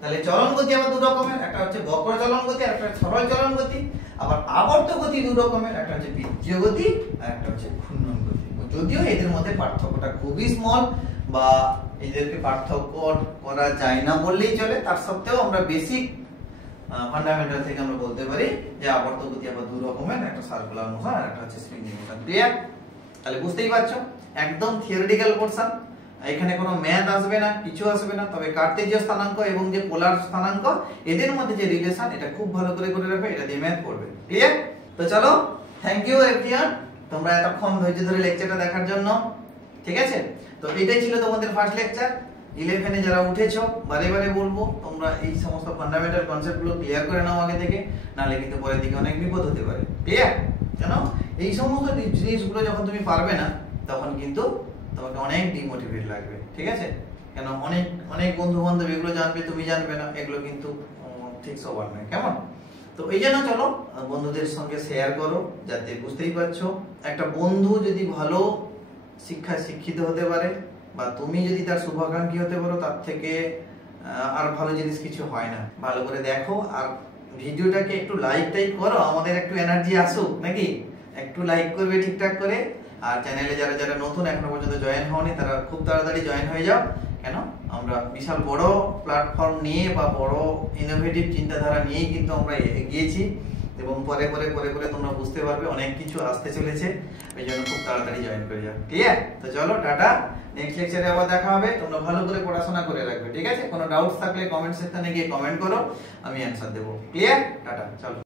তাহলে চলন গতি আবার দু রকমের, একটা হচ্ছে বক্র চলন গতি আর একটা সরল চলন গতি। আবার আবর্ত গতি দু রকমের, একটা হচ্ছে বৃত্তীয় গতি আর একটা হচ্ছে ঘূর্ণন গতি। যদিও এদের মধ্যে পার্থক্যটা খুবই স্মল বা এদেরকে পার্থক্য করা যায় না বললেই চলে, তার সত্ত্বেও আমরা বেসিক ফান্ডামেন্টাল থেকে আমরা বলতে পারি যে আবর্ত গতি আবার দু রকমের, একটা সার্কুলার মোশন আর একটা হচ্ছে স্পিনিং মোশন। ক্লিয়ার? তাহলে বুঝতেই পারছো একদম থিওরিটিক্যাল পোরশন, এখানে কোনো ম্যাথ আসবে না, কিছু আসবে না, তবে কার্তেজীয় স্থানাঙ্ক এবং যে পোলার স্থানাঙ্ক এদের মধ্যে যে রিলেশন এটা খুব ভালো করে রাখবে, এটা দিয়ে ম্যাথ পড়বে। ক্লিয়ার? তো চলো, থ্যাংক ইউ এভরিওয়ান, তোমরা এতক্ষণ ধৈর্য ধরে লেকচারটা দেখার জন্য। ঠিক আছে, তো এটাই ছিল তোমাদের ফার্স্ট লেকচার। 11 যারা উঠেছো বারে বারে বলবো তোমরা এই সমস্ত ফান্ডামেন্টাল কনসেপ্টগুলো ক্লিয়ার করে নাও আগে থেকে, নাহলে কিন্তু পরের দিকে অনেক বিপদ হতে পারে। ক্লিয়ার? কেন এই সমস্ত জিনিসগুলো যখন তুমি পারবে না তখন কিন্তু তোমাকে অনেক ডিমোটিভেট লাগবে। ঠিক আছে, কেন অনেক অনেক বন্ধু বান্ধব এগুলো জানবে, তুমি জানবে না, এগুলো কিন্তু ঠিক সবার নয়। কেমন? তো এই জন্য চলো বন্ধুদের সঙ্গে শেয়ার করো, যাতে বুঝতেই পারছো একটা বন্ধু যদি ভালো শিক্ষায় শিক্ষিত হতে পারে বা তুমি যদি তার শুভাকাঙ্ক্ষী হতে পারো, তার থেকে আর ভালো জিনিস কিছু হয় না। ভালো করে দেখো আর ভিডিওটাকে একটু লাইক করো, আমাদের একটু এনার্জি আসুক নাকি, একটু লাইক করবে ঠিকঠাক করে। আর চ্যানেলে যারা যারা নতুন এখনো পর্যন্ত জয়েন হওনি তারা খুব তাড়াতাড়ি জয়েন হয়ে যাও। কেন আমরা বিশাল বড় প্ল্যাটফর্ম নিয়ে বা বড় ইনোভেটিভ চিন্তাধারা নিয়েই কিন্তু আমরা এগিয়েছি, এবং পরে পরে পরে পরে তোমরা বুঝতে পারবে অনেক কিছু আসতে চলেছে। এই জন্য খুব তাড়াতাড়ি জয়েন করে যাও। ঠিক আছে, তো চলো টাটা, নেক্সট লেকচারে আবার দেখা হবে। তোমরা ভালো করে পড়াশোনা করে রাখবে। ঠিক আছে, কোনো ডাউটস থাকলে কমেন্ট সেকশনে গিয়ে কমেন্ট করো, আমি অ্যানসার দেবো। ক্লিয়ার? টাটা, চলো।